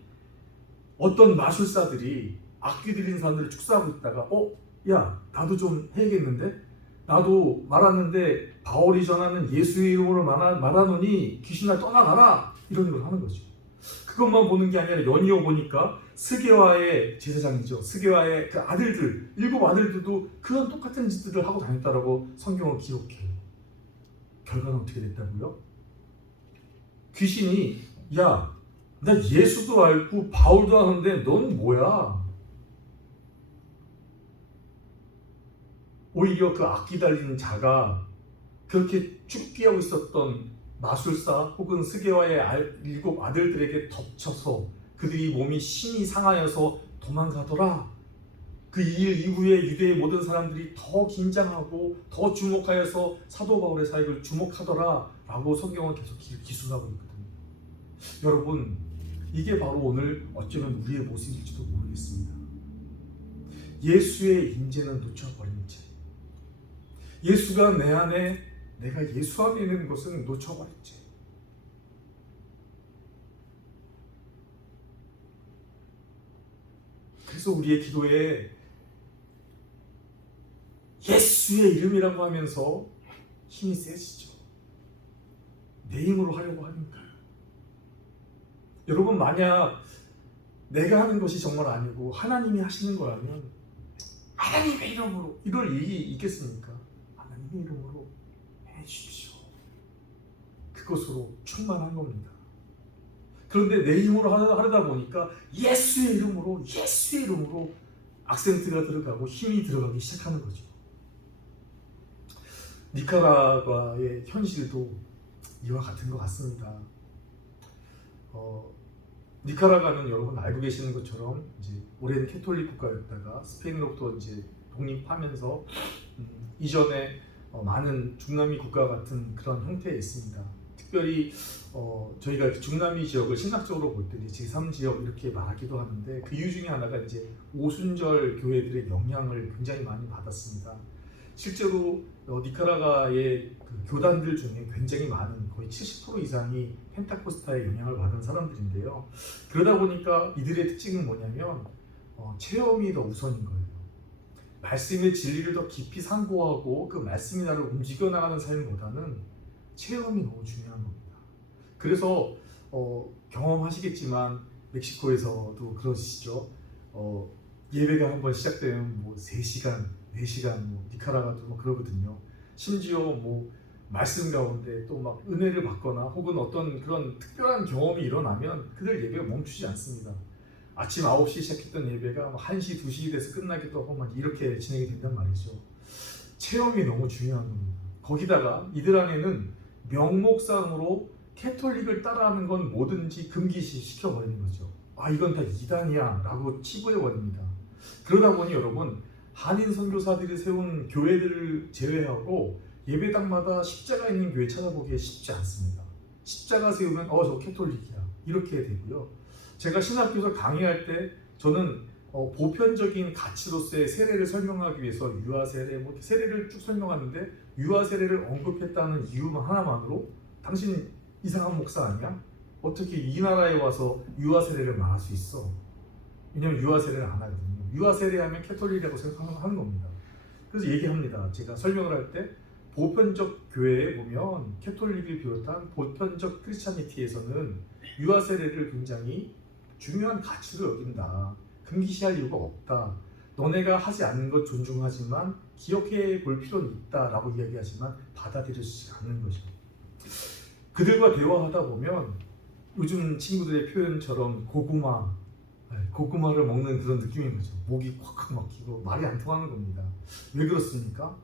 어떤 마술사들이 악귀 들린 사람들을 축사하고 있다가 야, 나도 좀 해야겠는데? 나도 말하는데 바울이 전하는 예수의 이름으로 말하노니 귀신아 떠나가라, 이런 걸 하는 거죠. 그것만 보는 게 아니라 연이어 보니까 스게와의 제사장이죠. 스게와의 그 아들들, 7 아들들도 그런 똑같은 짓들을 하고 다녔다라고 성경을 기록해요. 결과는 어떻게 됐다고요? 귀신이 야, 나 예수도 알고 바울도 아는데 넌 뭐야? 오히려 그 악기 달린 자가 그렇게 쫓기하고 있었던 마술사 혹은 스게와의 7 아들들에게 덮쳐서 그들이 몸이 심히 상하여서 도망가더라. 그 일 이후에 유대의 모든 사람들이 더 긴장하고 더 주목하여서 사도 바울의 사역을 주목하더라 라고 성경은 계속 기술하고 있거든요. 여러분, 이게 바로 오늘 어쩌면 우리의 모습일지도 모르겠습니다. 예수의 임재는 놓쳐버린 채, 예수가 내 안에, 내가 예수 안에 있는 것은 놓쳐버린 채, 그래서 우리의 기도에 예수의 이름이라고 하면서 힘이 세지죠. 내 힘으로 하려고 하니까요. 여러분, 만약 내가 하는 것이 정말 아니고 하나님이 하시는 거라면 하나님의 이름으로 이럴 일이 있겠습니까? 하나님의 이름으로 해주십시오. 그것으로 충만한 겁니다. 그런데 내 힘으로 하려다 보니까 예수의 이름으로 악센트가 들어가고 힘이 들어가기 시작하는 거죠. 니카라과의 현실도 이와 같은 것 같습니다. 니카라과는 여러분 알고 계시는 것처럼 이제 오랜 캐톨릭 국가였다가 스페인으로부터 이제 독립하면서 이전에 많은 중남미 국가 같은 그런 형태에 있습니다. 특별히 저희가 중남미 지역을 신학적으로 볼 때 제3지역 이렇게 말하기도 하는데 그 이유 중에 하나가 이제 오순절 교회들의 영향을 굉장히 많이 받았습니다. 실제로 니카라과의 그 교단들 중에 굉장히 많은 거의 70% 이상이 펜타코스타의 영향을 받은 사람들인데요. 그러다 보니까 이들의 특징은 뭐냐면 체험이 더 우선인 거예요. 말씀의 진리를 더 깊이 상고하고 그 말씀이 나를 움직여 나가는 삶보다는 체험이 너무 중요한 겁니다. 그래서 경험하시겠지만 멕시코에서도 그러시죠. 예배가 한번 시작되면 뭐 3시간, 4시간 니카라과도 뭐 그러거든요. 심지어 뭐 말씀 가운데 또 막 은혜를 받거나 혹은 어떤 그런 특별한 경험이 일어나면 그들 예배가 멈추지 않습니다. 아침 9시 시작했던 예배가 1시, 2시 돼서 끝나기도 하고 막 이렇게 진행이 된단 말이죠. 체험이 너무 중요한 겁니다. 거기다가 이들 안에는 명목상으로 캐톨릭을 따라하는 건 뭐든지 금기시켜버리는 거죠. 이건 다 이단이야 라고 치부해버립니다. 그러다 보니 여러분, 한인 선교사들이 세운 교회들을 제외하고 예배당마다 십자가 있는 교회 찾아보기에 쉽지 않습니다. 십자가 세우면 저 캐톨릭이야 이렇게 되고요. 제가 신학교에서 강의할 때 저는 보편적인 가치로서의 세례를 설명하기 위해서 유아 세례, 세례를 쭉 설명하는데 유아 세례를 언급했다는 이유만 하나만으로 당신 이상한 목사 아니야? 어떻게 이 나라에 와서 유아 세례를 말할 수 있어? 왜냐면 유아 세례를 안 하거든요. 유아 세례하면 캐톨릭이라고 생각하는 겁니다. 그래서 얘기합니다. 제가 설명을 할 때 보편적 교회에 보면 캐톨릭을 비롯한 보편적 크리스찬니티에서는 유아 세례를 굉장히 중요한 가치로 여긴다. 금기시할 이유가 없다. 너네가 하지 않는 것 존중하지만 기억해 볼 필요는 있다라고 이야기하지만 받아들여지지 않는 거죠. 그들과 대화하다 보면 요즘 친구들의 표현처럼 고구마를 먹는 그런 느낌인 거죠. 목이 콱콱 막히고 말이 안 통하는 겁니다. 왜 그렇습니까?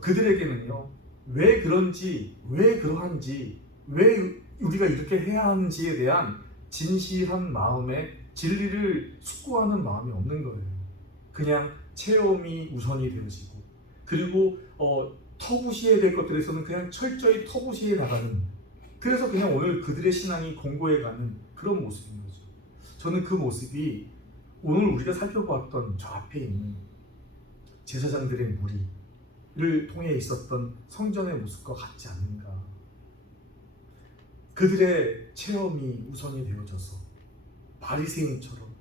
그들에게는요, 왜 그런지, 왜 그러한지, 왜 우리가 이렇게 해야 하는지에 대한 진실한 마음에 진리를 숙고하는 마음이 없는 거예요. 그냥 체험이 우선이 되어지고, 그리고 터부시해야 될 것들에서는 그냥 철저히 터부시해 나가는, 그래서 그냥 오늘 그들의 신앙이 공고해가는 그런 모습인 거죠. 저는 그 모습이 오늘 우리가 살펴보았던 저 앞에 있는 제사장들의 무리를 통해 있었던 성전의 모습과 같지 않는가. 그들의 체험이 우선이 되어져서 바리새인처럼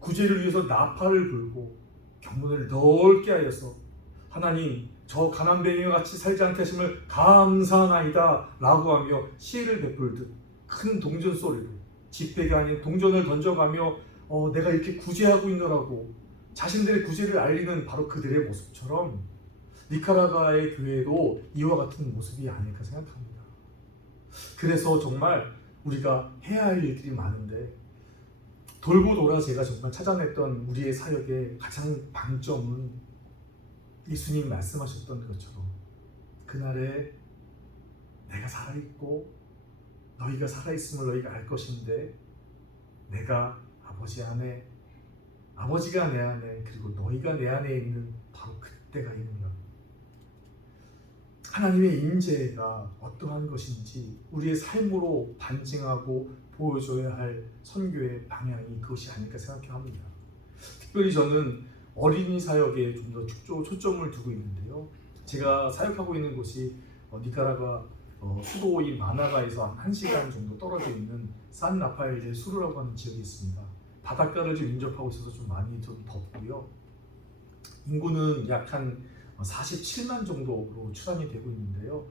구제를 위해서 나팔을 불고 경문을 넓게 하여서 하나님 저 가난뱅이와 같이 살지 않게 하심을 감사하나이다 라고 하며 시를 베풀듯 큰 동전 소리로 집회가 아닌 동전을 던져가며 내가 이렇게 구제하고 있노라고 자신들의 구제를 알리는 바로 그들의 모습처럼 니카라과의 교회도 이와 같은 모습이 아닐까 생각합니다. 그래서 정말 우리가 해야 할 일들이 많은데 돌고 돌아 제가 정말 찾아냈던 우리의 사역의 가장 방점은 예수님 말씀하셨던 것처럼 그날에 내가 살아있고 너희가 살아있음을 너희가 알 것인데 내가 아버지 안에, 아버지가 내 안에, 그리고 너희가 내 안에 있는 바로 그때가 있는가. 하나님의 임재가 어떠한 것인지 우리의 삶으로 반증하고 보여줘야 할 선교의 방향이 그것이 아닐까 생각합니다. 특별히 저는 어린이 사역에 좀 더 초점을 두고 있는데요. 제가 사역하고 있는 곳이 니카라과 수도인 마나가에서 한 1시간 정도 떨어져 있는 산 라파엘 델 수르라고 하는 지역이 있습니다. 바닷가를 좀 인접하고 있어서 좀 많이 좀 덥고요. 인구는 약 한 47만 정도로 추산이 되고 있는데요.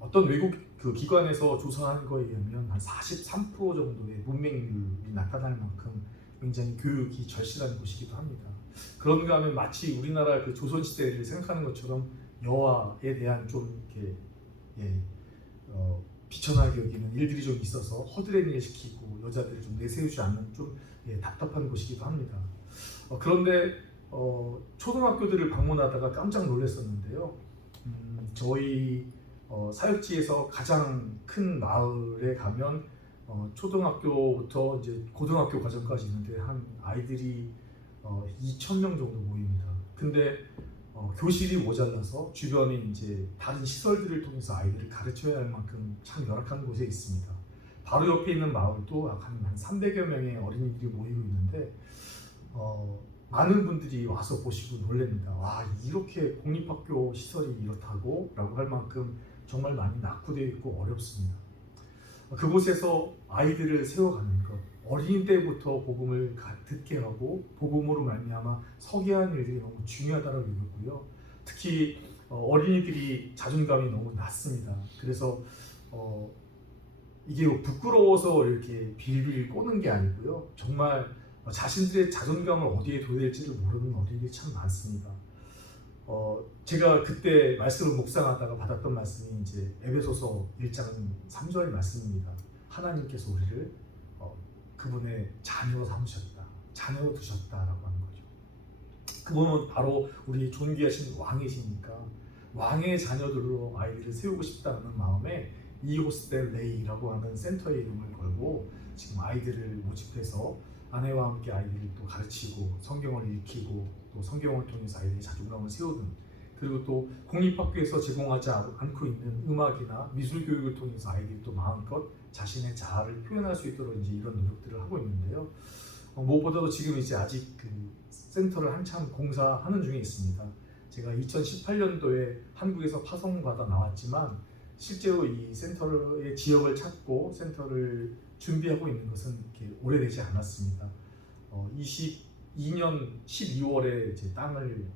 어떤 외국 그 기관에서 조사한 거에 의하면 한 43% 정도의 문맹률이 나타날 만큼 굉장히 교육이 절실한 곳이기도 합니다. 그런가 하면 마치 우리나라 그 조선시대를 생각하는 것처럼 여아에 대한 좀 이렇게 비천하게 여기는 일들이 좀 있어서 허드렛일 시키고 여자들을 좀 내세우지 않는 좀 답답한 곳이기도 합니다. 그런데 초등학교들을 방문하다가 깜짝 놀랐었는데요. 저희 사역지에서 가장 큰 마을에 가면 초등학교부터 이제 고등학교 과정까지 있는데 한 아이들이 2,000명 정도 모입니다. 근데 교실이 모자라서 주변에 이제 다른 시설들을 통해서 아이들을 가르쳐야 할 만큼 참 열악한 곳에 있습니다. 바로 옆에 있는 마을도 한 300여 명의 어린이들이 모이고 있는데 많은 분들이 와서 보시고 놀랍니다. 와, 이렇게 공립학교 시설이 이렇다고? 라고 할 만큼 정말 많이 낙후되어 있고 어렵습니다. 그곳에서 아이들을 세워가는 것, 어린 때부터 복음을 듣게 하고 복음으로 말미암아 서게 하는 일들이 너무 중요하다고 여겼고요. 특히 어린이들이 자존감이 너무 낮습니다. 그래서 이게 부끄러워서 이렇게 빌빌 꼬는 게 아니고요. 정말 자신들의 자존감을 어디에 둬야 될지를 모르는 어린이들이 참 많습니다. 제가 그때 말씀을 묵상하다가 받았던 말씀이 이제 에베소서 1장 3절 말씀입니다. 하나님께서 우리를 그분의 자녀로 삼으셨다, 자녀로 두셨다라고 하는 거죠. 그분은 바로 우리 존귀하신 왕이시니까 왕의 자녀들로 아이들을 세우고 싶다는 마음에 이호스텔 레이라고 하는 센터의 이름을 걸고 지금 아이들을 모집해서 아내와 함께 아이들을 또 가르치고 성경을 읽히고 또 성경을 통해서 아이들의 자존감을 세우는, 그리고 또 공립학교에서 제공하지 않고 있는 음악이나 미술 교육을 통해서 아이들이 또 마음껏 자신의 자아를 표현할 수 있도록 이제 이런 노력들을 하고 있는데요. 무엇보다도 지금 이제 아직 그 센터를 한참 공사하는 중에 있습니다. 제가 2018년도에 한국에서 파송받아 나왔지만 실제로 이 센터의 지역을 찾고 센터를 준비하고 있는 것은 이렇게 오래되지 않았습니다. 22년 12월에 이제 땅을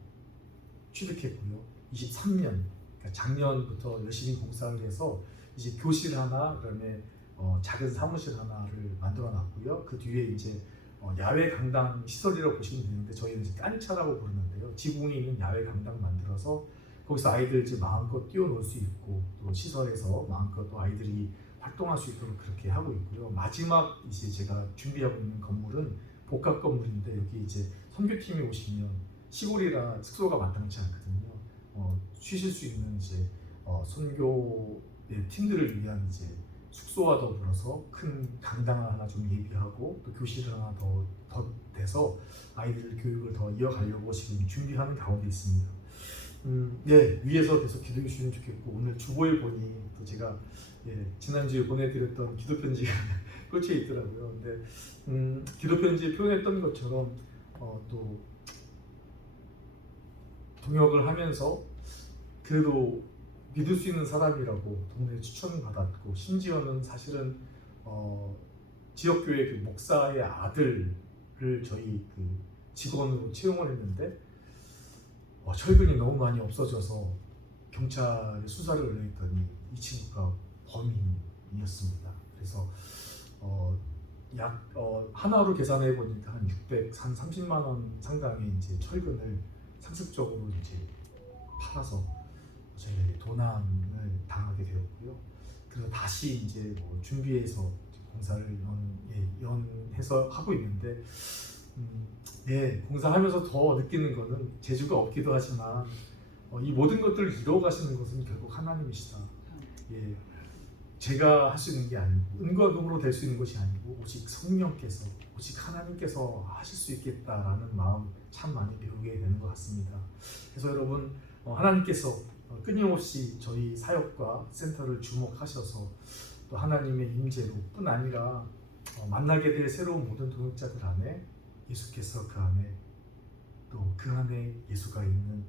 취득했고요. 23년, 그러니까 작년부터 열심히 공사를 해서 이제 교실 하나, 그다음에 작은 사무실 하나를 만들어 놨고요. 그 뒤에 이제 야외 강당 시설이라고 보시면 되는데 저희는 이제 깐차라고 부르는데요. 지붕에 있는 야외 강당 만들어서 거기서 아이들 이제 마음껏 뛰어놀 수 있고 또 시설에서 마음껏 또 아이들이 활동할 수 있도록 그렇게 하고 있고요. 마지막 이제 제가 준비하고 있는 건물은 복합 건물인데 여기 이제 선교팀이 오시면 시골이라 숙소가 마땅치 않거든요. 쉬실 수 있는 이제 선교의 팀들을 위한 이제 숙소와 더불어서 큰 강당을 하나 좀 예비하고 또 교실을 하나 더 돼서 아이들 교육을 더 이어가려고 지금 준비하는 가운데 있습니다. 예, 위에서 계속 기도해 주시면 좋겠고 오늘 주보에 보니 또 제가 지난주에 보내드렸던 기도 편지가 꽂혀 있더라고요. 근데 기도 편지에 표현했던 것처럼 또 동역을 하면서 그래도 믿을 수 있는 사람이라고 동네에 추천받았고 심지어는 사실은 지역교회 그 목사의 아들을 저희 그 직원으로 채용을 했는데 철근이 너무 많이 없어져서 경찰에 수사를 의뢰했더니 이 친구가 범인이었습니다. 그래서 약 하나로 계산해 보니까 한 30만 원 상당의 이제 철근을 상습적으로 이제 팔아서 저희가 도난을 당하게 되었고요. 그래서 다시 이제 준비해서 공사를 연해서 하고 있는데 공사하면서 더 느끼는 거는 재주가 없기도 하지만 이 모든 것들을 이루어가시는 것은 결국 하나님이시다. 제가 할 수 있는 게 아니고 은과 금으로 될 수 있는 것이 아니고 오직 성령께서 오직 하나님께서 하실 수 있겠다라는 마음 참 많이 배우게 되는 것 같습니다. 그래서 여러분 하나님께서 끊임없이 저희 사역과 센터를 주목하셔서 또 하나님의 임재로 뿐 아니라 만나게 될 새로운 모든 동역자들 안에 예수께서 그 안에 또 그 안에 예수가 있는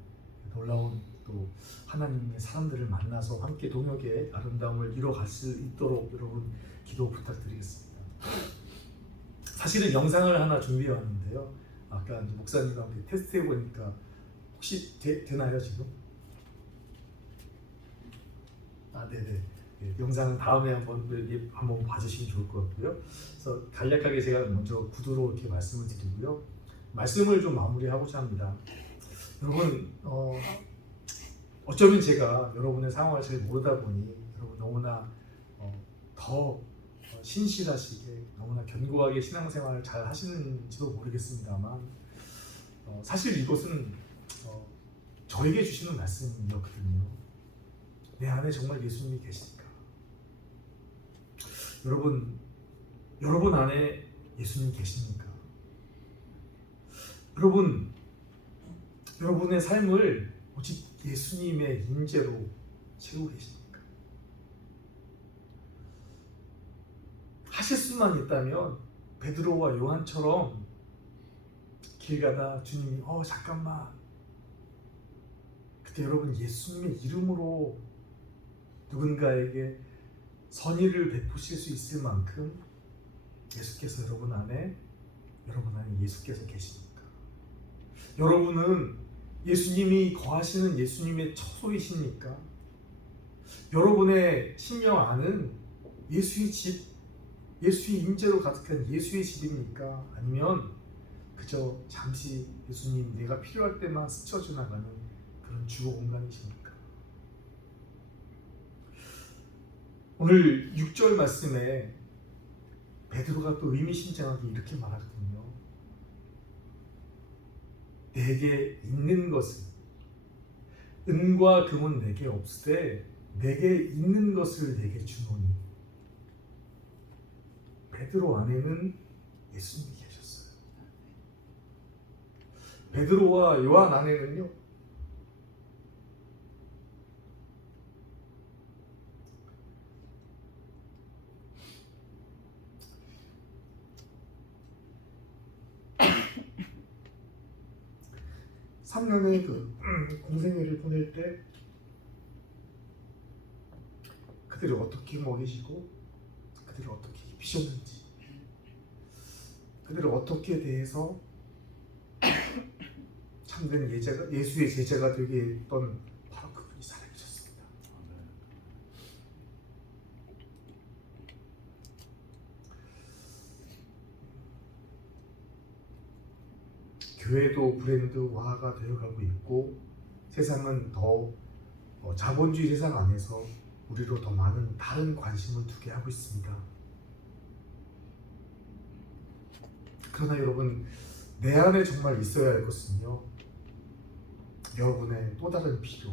놀라운 또 하나님의 사람들을 만나서 함께 동역의 아름다움을 이뤄갈 수 있도록 여러분 기도 부탁드리겠습니다. 사실은 영상을 하나 준비해 왔는데요. 아까 이제 목사님과 함께 테스트해 보니까 혹시 되나요 지금? 네네. 영상은 다음에 한번 봐주시면 좋을 것 같고요. 그래서 간략하게 제가 먼저 구두로 이렇게 말씀을 드리고요. 말씀을 좀 마무리하고자 합니다. 여러분 어쩌면 제가 여러분의 상황을 잘 모르다 보니 여러분 너무나 더 신실하시게 너무나 견고하게 신앙생활을 잘 하시는지도 모르겠습니다만 사실 이것은 저에게 주시는 말씀이었거든요. 내 안에 정말 예수님이 계십니까? 여러분 안에 예수님 계십니까? 여러분의 삶을 오직 예수님의 임재로 채우고 계십니까? 하실 수만 있다면 베드로와 요한처럼 길 가다 주님이 잠깐만 그때 여러분 예수님의 이름으로 누군가에게 선의를 베푸실 수 있을 만큼 예수께서 여러분 안에 예수께서 계십니까? 여러분은 예수님이 거하시는 예수님의 처소이십니까? 여러분의 심령 안은 예수의 집, 예수의 임재로 가득한 예수의 집입니까? 아니면 그저 잠시 예수님 내가 필요할 때만 스쳐 지나가는 그런 주거 공간이십니까? 오늘 6절 말씀에 베드로가 또 의미심장하게 이렇게 말하거든요. 내게 있는 것은 은과 금은 내게 없으되 내게 있는 것을 내게 주노니. 베드로 안에는 예수님이 계셨어요. 베드로와 요한 안에는요 (3년의) 그 공생애를 보낼 때 그들을 어떻게 먹이시고 그들을 어떻게 입히셨는지 그들을 어떻게 대해서 참된 예수의 제자가 되게 했던 바로 그분이 살아계셨습니다. 교회도 브랜드화가 되어가고 있고 세상은 더 자본주의 세상 안에서 우리로 더 많은 다른 관심을 두게 하고 있습니다. 그러나 여러분 내 안에 정말 있어야 할 것은요 여러분의 또 다른 필요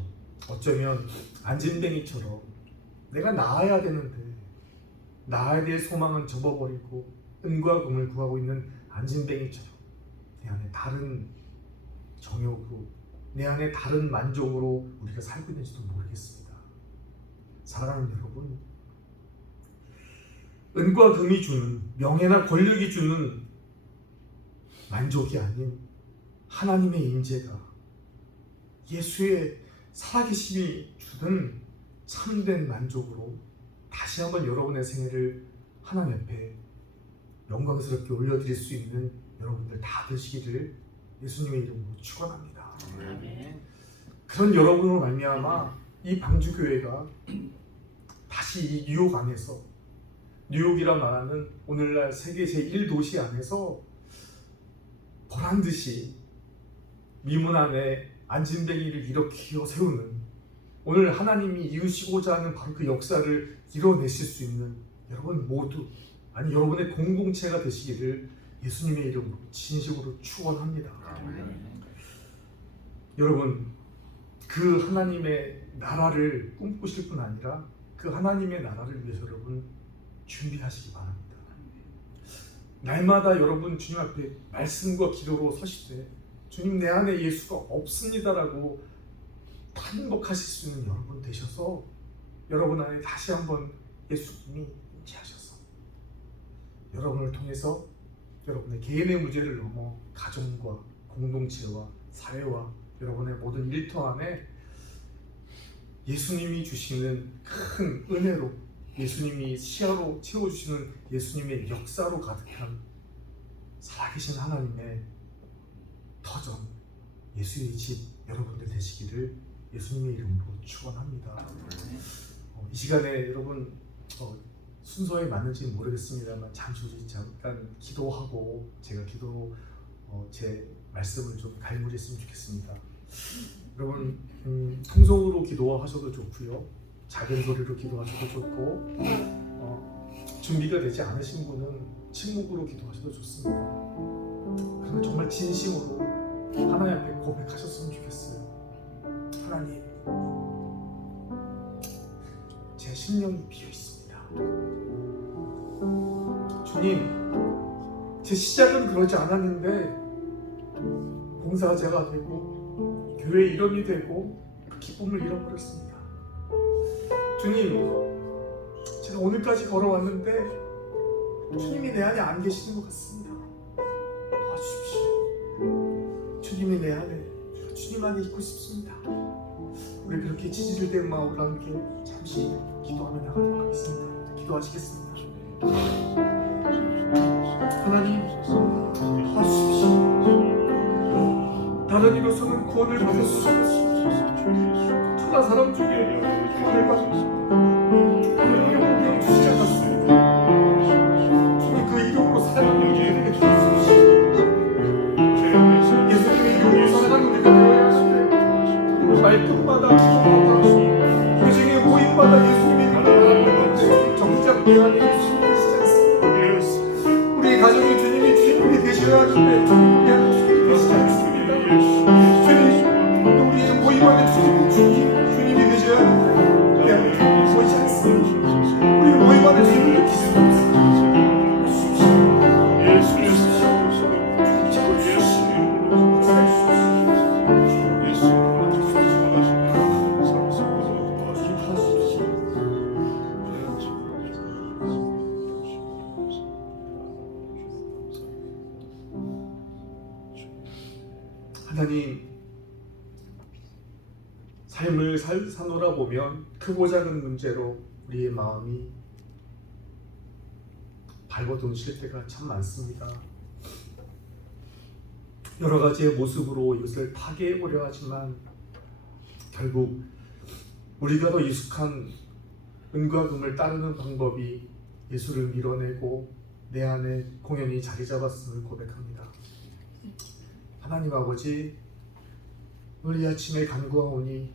어쩌면 안진뱅이처럼 내가 나아야 되는데 나에 대해 소망은 접어버리고 은과 금을 구하고 있는 안진뱅이처럼 내 안에 다른 정욕으로, 내 안에 다른 만족으로 우리가 살고 있는지도 모르겠습니다. 사랑하는 여러분, 은과 금이 주는, 명예나 권력이 주는 만족이 아닌 하나님의 임재가, 예수의 살아계심이 주는 참된 만족으로 다시 한번 여러분의 생애를 하나님 앞에 영광스럽게 올려드릴 수 있는 여러분들 다 되시기를 예수님의 이름으로 축원합니다. 그런 여러분으로 말미암아 이 방주교회가 다시 이 뉴욕 안에서, 뉴욕이라 말하는 오늘날 세계 제1도시 안에서 보란듯이 미문 안에 안진뱅이를 일으켜 세우는, 오늘 하나님이 이루시고자 하는 바로 그 역사를 이뤄내실 수 있는 여러분 모두, 아니 여러분의 공동체가 되시기를 예수님의 이름으로 진심으로 축원합니다. 여러분, 그 하나님의 나라를 꿈꾸실 뿐 아니라 그 하나님의 나라를 위해서 여러분 준비하시기 바랍니다. 날마다 여러분 주님 앞에 말씀과 기도로 서실 때 주님, 내 안에 예수가 없습니다라고 탄복하실 수 있는 여러분 되셔서 여러분 안에 다시 한번 예수님이 임재하셔서 여러분을 통해서 여러분의 개인의 문제를 넘어 가정과 공동체와 사회와 여러분의 모든 일터 안에 예수님이 주시는 큰 은혜로, 예수님이 시야로 채워주시는 예수님의 역사로 가득한 살아계신 하나님의 터전, 예수의 집 여러분들 되시기를 예수님의 이름으로 축원합니다. 이 시간에 여러분 순서에 맞는지는 모르겠습니다만 잠시 잠깐 기도하고 제가 제 말씀을 좀 갈무리했으면 좋겠습니다. 여러분 통성으로 기도하셔도 좋고요, 작은 소리로 기도하셔도 좋고, 준비가 되지 않으신 분은 침묵으로 기도하셔도 좋습니다. 그러나 정말 진심으로 하나님 앞에 고백하셨으면 좋겠어요. 하나님, 제 심령이 비어 있습니다. 주님, 제 시작은 그러지 않았는데 봉사자가 되고 교회 일원이 되고 그 기쁨을 잃어버렸습니다. 주님, 제가 오늘까지 걸어왔는데 주님이 내 안에 안 계시는 것 같습니다. 도와주십시오. 주님이 내 안에, 주님 안에 있고 싶습니다. 우리 그렇게 지질된 마음으로 함께 잠시 기도하며 나가도록 하겠습니다. 기도하시겠습니다. 하나님, 도와주십시오. 다른 이로서는 구원을 받을 수 없습니다. 천하 사람 중에 구원을 받으시고 하나님의 공경을 주시지 않았습니다. 주님, 그 이름으로 살아가는 우리에게 주십시오. 예수님의 이름으로 살아가는 우리가 되어야 하시되 말끝마다 그 중에 모임마다 예수님의 이름으로 말하는데 정작 내 안에 예수님이 계시지 않습니다. 우리 가정이 주님이 되셔야 하는데 우리 안에 주님이 계시지 않습니다. 주님, 우리의 모임 안에 주님이 되셔야 하는데 우리 안에 주님이 보이지 않습니다. 우리 모임 안에 주님을 느낄 수 없습니다. 하나님, 삶을 사노라 보면 크고 작은 문제로 우리의 마음이 발버둥칠 때가 참 많습니다. 여러 가지의 모습으로 이것을 파괴해보려 하지만 결국 우리가 더 익숙한 은과 금을 따르는 방법이 예수를 밀어내고 내 안에 공연히 자리 잡았음을 고백합니다. 하나님 아버지, 오늘 이 아침에 간구하오니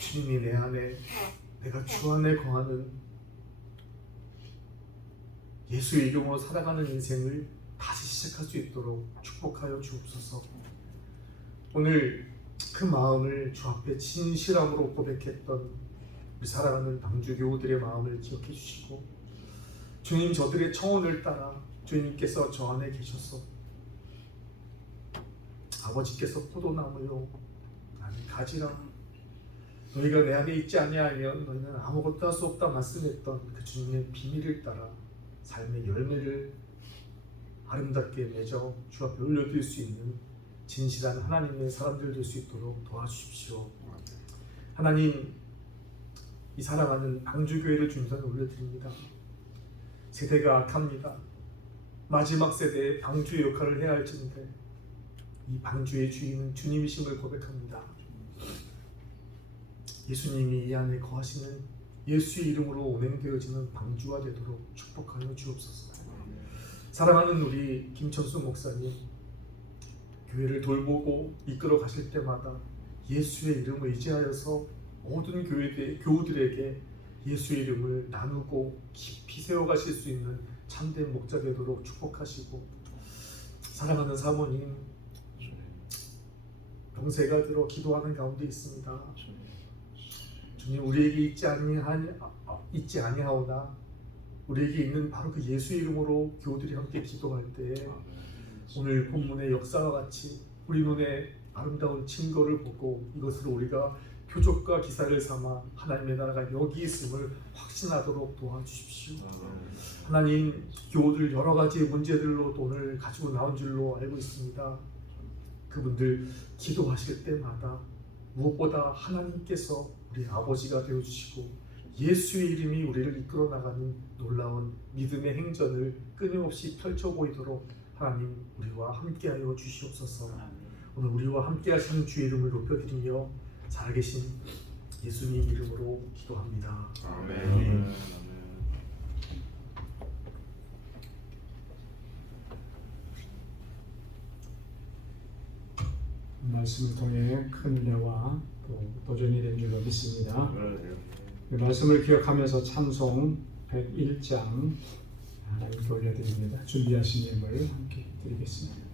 주님이 내 안에, 내가 주 안에 거하는 예수의 이름으로 살아가는 인생을 다시 시작할 수 있도록 축복하여 주옵소서. 오늘 그 마음을 주 앞에 진실함으로 고백했던 우리 사랑하는 방주 교우들의 마음을 기억해 주시고 주님 저들의 청혼을 따라 주님께서 저 안에 계셔서 아버지께서 포도나무요 나는 가지라 너희가 내 안에 있지 아니하면 너희는 아무것도 할 수 없다 말씀했던 그 주님의 비밀을 따라 삶의 열매를 아름답게 맺어 주 앞에 올려드릴 수 있는 진실한 하나님의 사람들 될 수 있도록 도와주십시오. 하나님, 이 사랑하는 방주교회를 주님 손에 올려드립니다. 세대가 악합니다. 마지막 세대에 방주의 역할을 해야 할지인데 이 방주의 주인은 주님이심을 고백합니다. 예수님이 이 안에 거하시는 예수의 이름으로 운행되어지는 방주가 되도록 축복하여 주옵소서. 사랑하는 우리 김천수 목사님, 교회를 돌보고 이끌어 가실 때마다 예수의 이름을 의지하여서 모든 교우들에게 예수의 이름을 나누고 깊이 세워가실 수 있는 참된 목자 되도록 축복하시고, 사랑하는 사모님, 병세가 들어 기도하는 가운데 있습니다. 주님, 우리에게 있지 아니하오나 우리에게 있는 바로 그 예수의 이름으로 교우들이 함께 기도할 때 오늘 본문의 역사와 같이 우리 눈에 아름다운 증거를 보고 이것으로 우리가 표적과 기사를 삼아 하나님의 나라가 여기 있음을 확신하도록 도와주십시오. 하나님, 교우들 여러 가지 문제들로 돈을 가지고 나온 줄로 알고 있습니다. 그분들 기도하실 때마다 무엇보다 하나님께서 우리 아버지가 되어주시고 예수의 이름이 우리를 이끌어 나가는 놀라운 믿음의 행전을 끊임없이 펼쳐 보이도록 하나님 우리와 함께하여 주시옵소서. 오늘 우리와 함께하시는 주의 이름을 높여드리며 살아계신 예수님 이름으로 기도합니다. 아멘. 말씀을 통해 큰 은혜와 또 도전이 된 줄로 믿습니다. 이 말씀을 기억하면서 찬송 101장 하나님께 올려드립니다. 준비하신 예물 함께 드리겠습니다.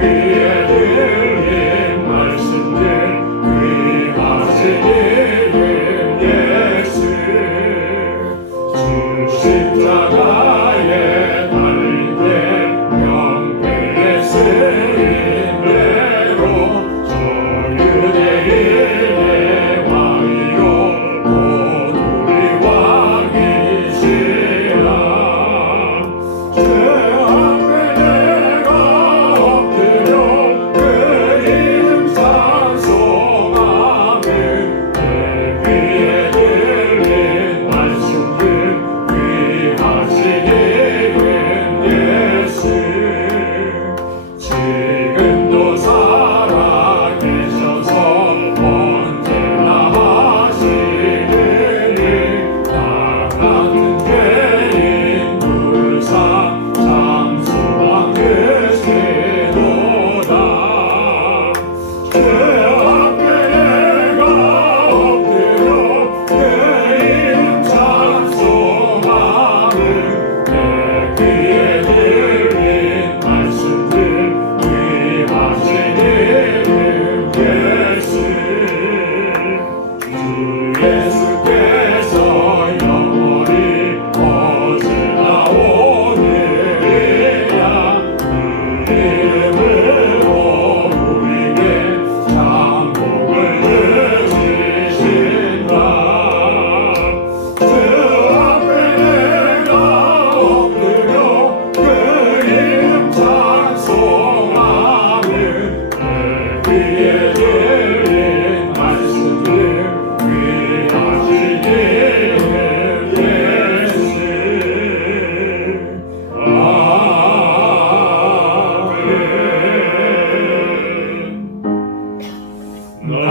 귀에 들린 말씀들 귀하신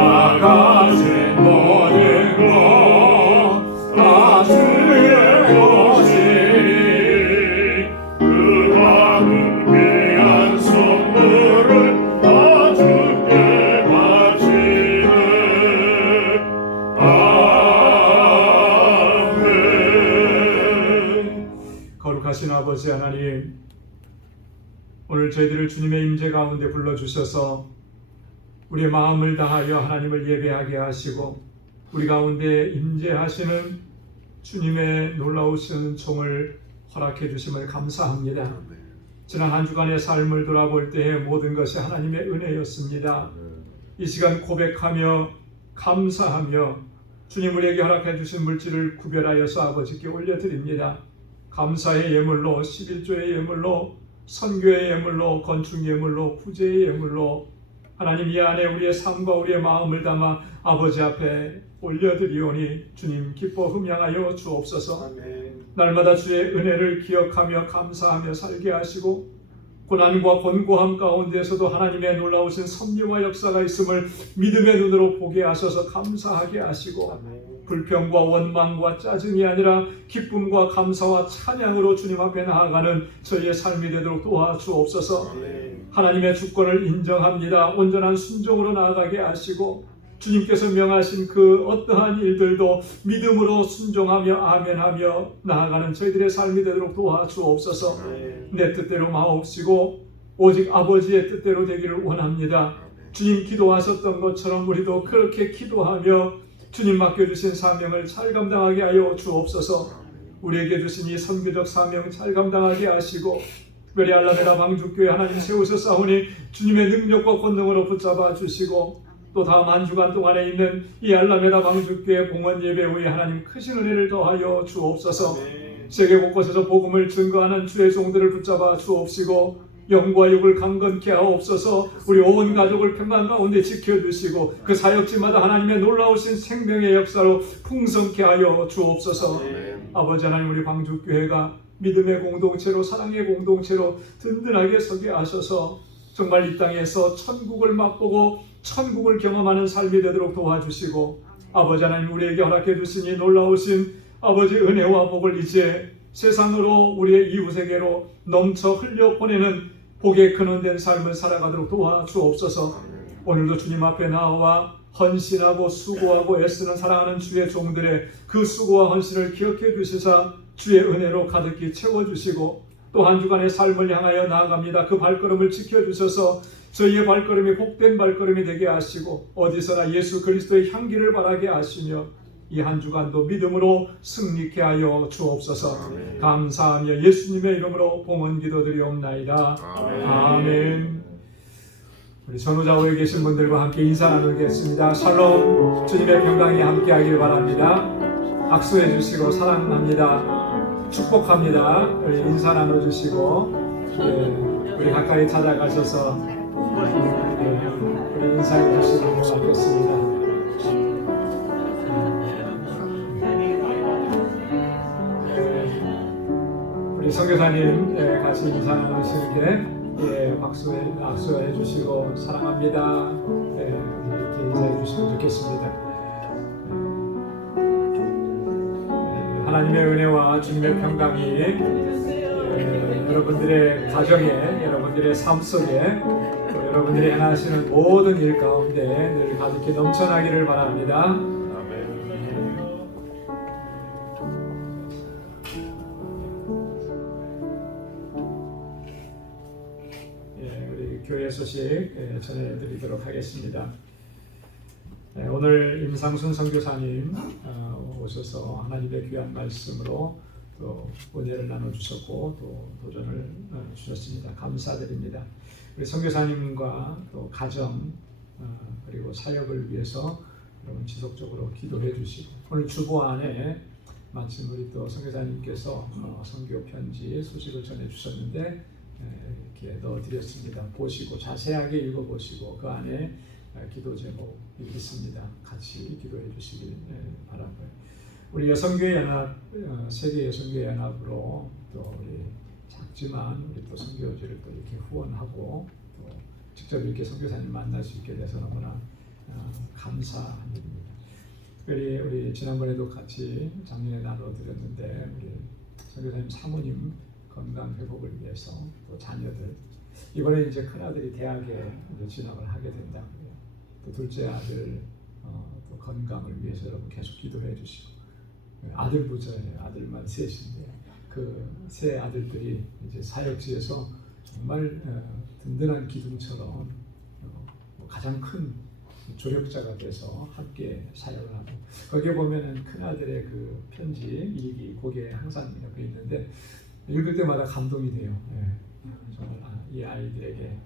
가진 모든 것다 주의 것이니 그가 귀한 선물을 다 주께 바치네. 아멘. 거룩하신 아버지 하나님, 오늘 저희들을 주님의 임재 가운데 불러주셔서 우리의 마음을 다하여 하나님을 예배하게 하시고 우리 가운데 임재하시는 주님의 놀라우신 총을 허락해 주심을 감사합니다. 지난 한 주간의 삶을 돌아볼 때의 모든 것이 하나님의 은혜였습니다. 이 시간 고백하며 감사하며 주님 우리에게 허락해 주신 물질을 구별하여서 아버지께 올려드립니다. 감사의 예물로, 11조의 예물로, 선교의 예물로, 건축 예물로, 구제의 예물로 하나님 이 안에 우리의 삶과 우리의 마음을 담아 아버지 앞에 올려드리오니 주님 기뻐 흠양하여 주옵소서. 날마다 주의 은혜를 기억하며 감사하며 살게 하시고 고난과 곤고함 가운데서도 하나님의 놀라우신 섭리와 역사가 있음을 믿음의 눈으로 보게 하셔서 감사하게 하시고 불평과 원망과 짜증이 아니라 기쁨과 감사와 찬양으로 주님 앞에 나아가는 저희의 삶이 되도록 도와주옵소서. 하나님의 주권을 인정합니다. 온전한 순종으로 나아가게 하시고 주님께서 명하신 그 어떠한 일들도 믿음으로 순종하며 아멘하며 나아가는 저희들의 삶이 되도록 도와주옵소서. 내 뜻대로 마옵시고 오직 아버지의 뜻대로 되기를 원합니다. 주님 기도하셨던 것처럼 우리도 그렇게 기도하며 주님 맡겨주신 사명을 잘 감당하게 하여 주옵소서. 우리에게 주신 이 선교적 사명 잘 감당하게 하시고 특별히 알라메다 방주교회 하나님 세우셨사오니 주님의 능력과 권능으로 붙잡아 주시고 또 다음 한 주간 동안에 있는 이 알라메다 방주교회 봉헌 예배 후에 하나님 크신 은혜를 더하여 주옵소서. 세계 곳곳에서 복음을 증거하는 주의 종들을 붙잡아 주옵시고 영과 육을 강건케 하옵소서. 우리 온 가족을 평강 가운데 지켜주시고 그 사역지마다 하나님의 놀라우신 생명의 역사로 풍성케 하여 주옵소서. 아버지 하나님 우리 방주교회가 믿음의 공동체로 사랑의 공동체로 든든하게 서게 하셔서 정말 이 땅에서 천국을 맛보고 천국을 경험하는 삶이 되도록 도와주시고 아버지 하나님 우리에게 허락해 주시니 놀라우신 아버지 은혜와 복을 이제 세상으로 우리의 이웃에게로 넘쳐 흘려보내는 복의 근원된 삶을 살아가도록 도와주옵소서. 오늘도 주님 앞에 나와 헌신하고 수고하고 애쓰는 사랑하는 주의 종들의 그 수고와 헌신을 기억해 주시사 주의 은혜로 가득히 채워주시고 또 한 주간의 삶을 향하여 나아갑니다. 그 발걸음을 지켜주셔서 저희의 발걸음이 복된 발걸음이 되게 하시고 어디서나 예수 그리스도의 향기를 바라게 하시며 이 한 주간도 믿음으로 승리케 하여 주옵소서. 감사하며 예수님의 이름으로 봉헌 기도드리옵나이다. 아멘. 우리 전후좌우에 계신 분들과 함께 인사 나누겠습니다. 샬롬, 주님의 평강이 함께하길 바랍니다. 악수해 주시고 사랑합니다. 축복합니다. 우리 인사 나눠주시고 우리 가까이 찾아가셔서 우리 인사해 주시고 받겠습니다. 우리 선교사님 같이 인사 나누시는데 악수해 주시고 사랑합니다. 이렇게 인사해 주시면 좋겠습니다. 하나님의 은혜와 주님의 평강이 여러분들의 가정에, 여러분들의 삶 속에, 또 여러분들이 행하시는 모든 일 가운데 늘 가득히 넘쳐나기를 바랍니다. 우리 교회 소식 전해드리도록 하겠습니다. 오늘 임상순 선교사님 오셔서 하나님의 귀한 말씀으로 또 은혜를 나눠주셨고 또 도전을 주셨습니다. 감사드립니다. 우리 선교사님과 또 가정 그리고 사역을 위해서 여러분 지속적으로 기도해 주시고 오늘 주보 안에 마침 우리 또 선교사님께서 선교 편지 소식을 전해 주셨는데 이렇게 넣어드렸습니다. 보시고 자세하게 읽어보시고 그 안에 기도 제목이 있습니다. 같이 기도해 주시길 바라고요. 우리 여성교회 연합, 세계 여성교회 연합으로 또 우리 작지만 우리 또 선교지를 또 이렇게 후원하고 또 직접 이렇게 선교사님 만날 수 있게 돼서 너무나 감사한 일입니다. 우리 지난번에도 같이 작년에 나눠드렸는데 우리 선교사님 사모님 건강 회복을 위해서 또 자녀들 이번에 이제 큰 아들이 대학에 이제 진학을 하게 된다고요. 또 둘째 아들 또 건강을 위해서 여러분 계속 기도해 주시고 아들 부자예요. 아들만 셋인데 그 세 아들들이 이제 사역지에서 정말 든든한 기둥처럼 가장 큰 조력자가 돼서 함께 사역을 하고 거기에 보면은 큰 아들의 그 편지 일기 거기에 항상 옆에 있는데 읽을 때마다 감동이 돼요. 정말 이 아이들에게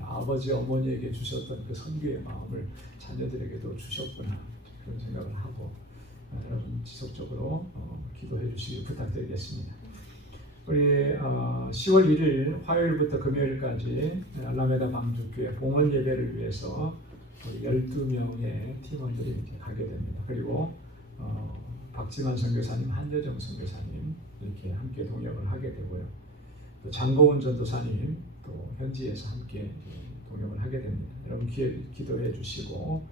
아버지 어머니에게 주셨던 그 선교의 마음을 자녀들에게도 주셨구나 그런 생각을 하고 여러분 지속적으로 기도해 주시길 부탁드리겠습니다. 우리 10월 1일 화요일부터 금요일까지 알라메다 방주교회 봉헌 예배를 위해서 우리 12명의 팀원들이 이렇게 가게 됩니다. 그리고 박지만 선교사님, 한여정 선교사님 이렇게 함께 동역을 하게 되고요. 또 장고은 전도사님 또 현지에서 함께 동역을 하게 됩니다. 여러분 기도해 주시고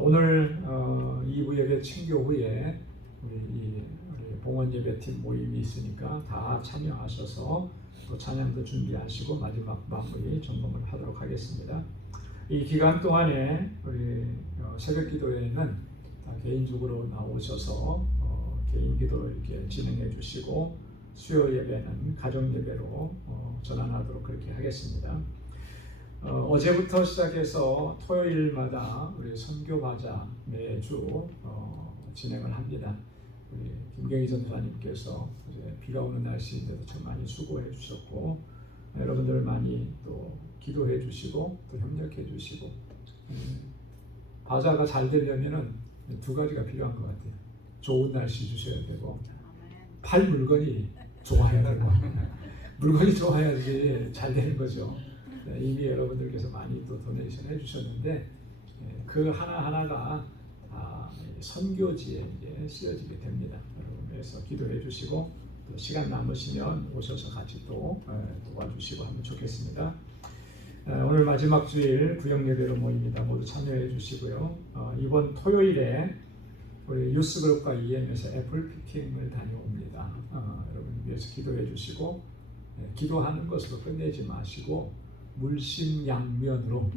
오늘 2부 예배 친교 후에 우리 봉헌 예배팀 모임이 있으니까 다 참여하셔서 또 찬양도 준비하시고 마지막 마무리 점검을 하도록 하겠습니다. 이 기간 동안에 우리 새벽 기도회는 다 개인적으로 나오셔서 개인 기도 이렇게 진행해 주시고 수요 예배는 가정 예배로 전환하도록 그렇게 하겠습니다. 어제부터 시작해서 토요일마다 우리 선교바자 매주 진행을 합니다. 우리 김경희 전도사님께서 이제 비가 오는 날씨인데도 참 많이 수고해 주셨고 여러분들 많이 또 기도해 주시고 또 협력해 주시고 바자가 잘 되려면은 두 가지가 필요한 것 같아요. 좋은 날씨 주셔야 되고 팔 물건이 좋아야 되고 물건이 좋아야지 잘 되는 거죠. 이미 여러분들께서 많이 또 도네이션 해주셨는데 그 하나하나가 다 선교지에 이제 쓰여지게 됩니다. 여러분 그래서 기도해 주시고 또 시간 남으시면 오셔서 같이 또 도와주시고 하면 좋겠습니다. 오늘 마지막 주일 구역 예배로 모입니다. 모두 참여해 주시고요. 이번 토요일에 우리 유스그룹과 EM에서 애플 피팅을 다녀옵니다. 여러분 위해서 기도해 주시고 기도하는 것으로 끝내지 마시고 물심양면으로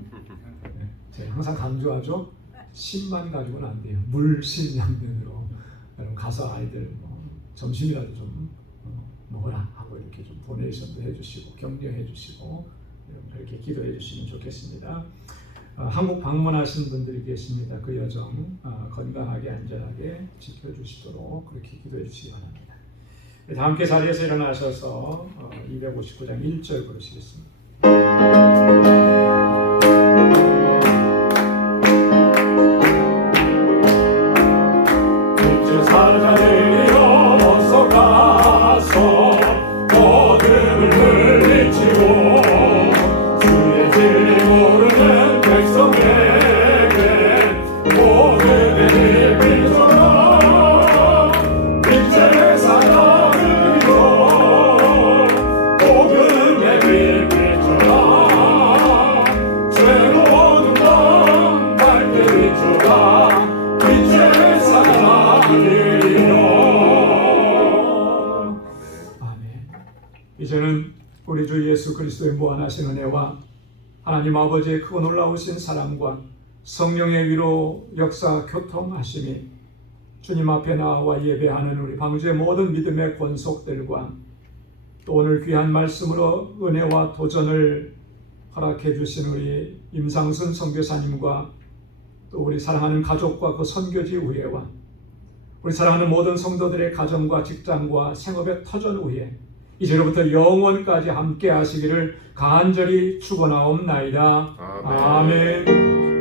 제가 항상 강조하죠. 심만 가지고는 안 돼요. 물심양면으로 여러분 가서 아이들 점심이라도 좀 먹으라 하고 이렇게 좀 도네이션도 해주시고 격려해 주시고 그렇게 기도해 주시면 좋겠습니다. 한국 방문하신 분들이 계십니다. 그 여정 건강하게 안전하게 지켜주시도록 그렇게 기도해 주시기 바랍니다. 다 함께 자리에서 일어나셔서 259장 1절 부르시겠습니다. 이제 사자들이여 어서 가서 어둠을 물리치고 주의 진리 모르는 백성에게 복음의 빛처럼 빛의 사자들이여 복음의 빛처럼 죄로 어둠 밝게 비춰라 빛의 사자들이여. 아멘. 이제는 우리 주 예수 그리스도의 무한하신 은혜와 하나님 아버지의 크고 놀라우신 사랑과 성령의 위로 역사 교통하심이 주님 앞에 나와 예배하는 우리 방주의 모든 믿음의 권속들과 또 오늘 귀한 말씀으로 은혜와 도전을 허락해 주신 우리 임상순 선교사님과 또 우리 사랑하는 가족과 그 선교지 의회와 우리 사랑하는 모든 성도들의 가정과 직장과 생업의 터전 위에 이제로부터 영원까지 함께 하시기를 간절히 축원하옵나이다. 아멘.